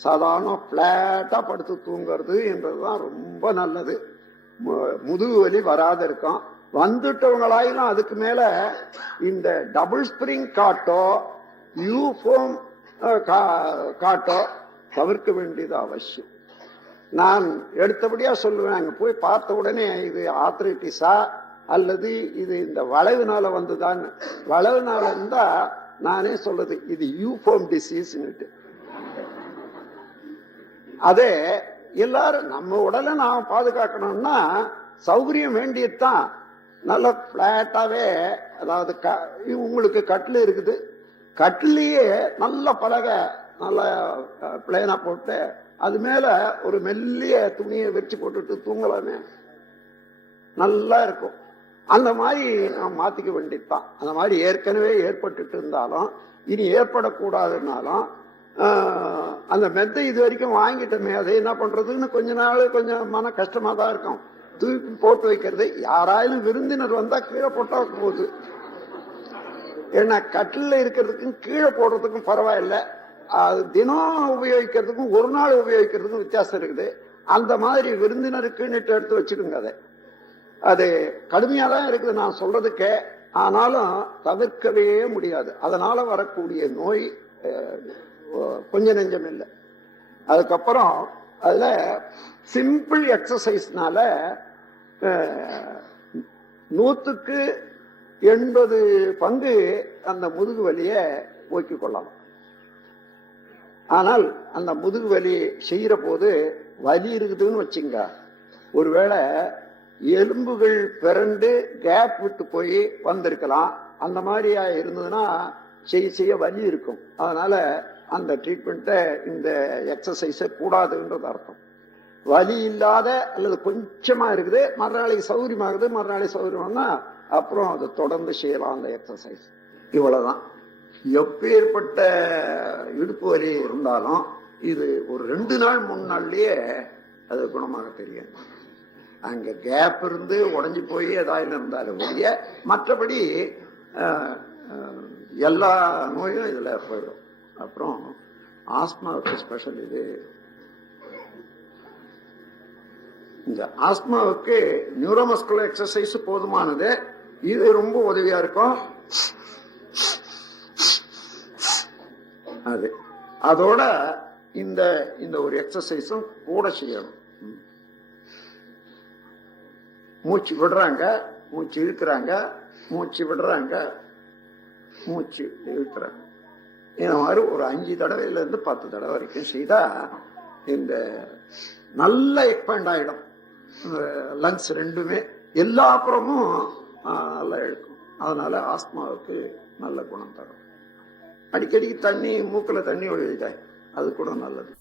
சாதாரண பிளாட்டா படுத்து தூங்குறது என்றதுதான் ரொம்ப நல்லது. முதுகு வலி வராத இருக்கும். வந்துட்டவங்களாயிலும் அதுக்கு மேல இந்த டபுள் ஸ்பிரிங் காட்டோ யூஃபோம் காட்டோ தவிர்க்க வேண்டியது அவசியம். நான் எடுத்தபடியா சொல்லுவேன், அங்க போய் பார்த்த உடனே இது ஆர்த்ரைட்டிஸா அல்லது இது இந்த வளைவுனால வந்துதான். வளைவுனால இருந்தா நானே சொல்றது இது யூஃபோம் டிசீஸ். அதே எல்லாரும் நம்ம உடலை நாம பாதுகாக்கணும்னா சௌகரியம் வேண்டியதுதான். நல்ல பிளாட்டாவே, அதாவது உங்களுக்கு கட்டில் இருக்குது, கட்டிலேயே நல்ல பலகை நல்ல பிளேனா போட்டு அது மேல ஒரு மெல்லிய துணியை வச்சு போட்டுட்டு தூங்கலாமே, நல்லா இருக்கும். அந்த மாதிரி நாம் மாத்திக்க வேண்டியதுதான். அந்த மாதிரி ஏற்கனவே ஏற்பட்டு இருந்தாலும் இனி ஏற்படக்கூடாதுன்னாலும் அந்த மெத்தை இது வரைக்கும் வாங்கிட்டோமே அதை என்ன பண்றதுன்னு கொஞ்ச நாள் கொஞ்சம் மன கஷ்டமா தான் இருக்கும். தூக்கி போட்டு வைக்கிறது. யாராலும் விருந்தினர் வந்தா கீழே போட்டா போகுது. ஏன்னா கட்டில இருக்கிறதுக்கும் கீழே போடுறதுக்கும் பரவாயில்ல. அது தினம் உபயோகிக்கிறதுக்கும் ஒரு நாள் உபயோகிக்கிறதுக்கும் வித்தியாசம் இருக்குது. அந்த மாதிரி விருந்தினருக்குன்னு எடுத்து வச்சுக்கோங்க. அது கடுமையா தான் இருக்குது நான் சொல்றதுக்கே. ஆனாலும் தவிர்க்கவே முடியாது. அதனால வரக்கூடிய நோய் கொஞ்ச நெஞ்சம் இல்லை. அதுக்கப்புறம் அதுல சிம்பிள் எக்ஸசைஸ்னால 100க்கு 80 பங்கு அந்த முதுகு வலியை போக்கிக் கொள்ளலாம். ஆனால் அந்த முதுகு வலி செய்யற போது வலி இருக்குதுன்னு வச்சுங்க, ஒருவேளை எலும்புகள் பிறண்டு கேப் விட்டு போய் வந்திருக்கலாம். அந்த மாதிரியா இருந்ததுன்னா செய்ய வலி இருக்கும். அதனால அந்த ட்ரீட்மெண்ட்டை இந்த எக்ஸசைஸை கூடாதுன்றது அர்த்தம். வலி இல்லாத அல்லது கொஞ்சமா இருக்குது, மறுநாளைக்கு சௌகரியமாகுது, மறுநாளைக்கு சௌகரியம்னா அப்புறம் அதை தொடர்ந்து செய்யலாம் அந்த எக்ஸசைஸ். இவ்வளவுதான். எப்பேற்பட்ட இடுப்பு வலி இருந்தாலும் இது ஒரு 2 நாள் 3 நாள்லயே அது குணமாக தெரியும். அங்க கேப் இருந்து உடஞ்சி போய் ஏதாவது இருந்தாலும் ஒழிய மற்றபடி எல்லா நோயும் இதுல போயிடும். அப்புறம் ஆஸ்மாவுக்கு ஸ்பெஷல் இது. இந்த ஆஸ்மாவுக்கு நியூரோமஸ்குலர் எக்ஸசைஸ் போதுமானது. இது ரொம்ப உதவியா இருக்கும். அது அதோட இந்த இந்த ஒரு எக்ஸசைஸும் கூட செய்யணும். மூச்சு விடுறாங்க, மூச்சு இழுக்கிறாங்க, மூச்சு விடுறாங்க, மூச்சு இழுக்கிறாங்க. இந்த மாதிரி ஒரு 5 தடவையில இருந்து 10 தடவை வரைக்கும் செய்தா இந்த நல்ல எக்ஸ்பேண்ட் ஆயிடும். லங்ஸ் ரெண்டுமே எல்லா புறமும் நல்லா இழுக்கும். அதனால ஆஸ்மாவுக்கு நல்ல குணம் தரும். அடிக்கடி தண்ணி மூக்குல தண்ணி ஒழிதாய், அது கூட நல்லது.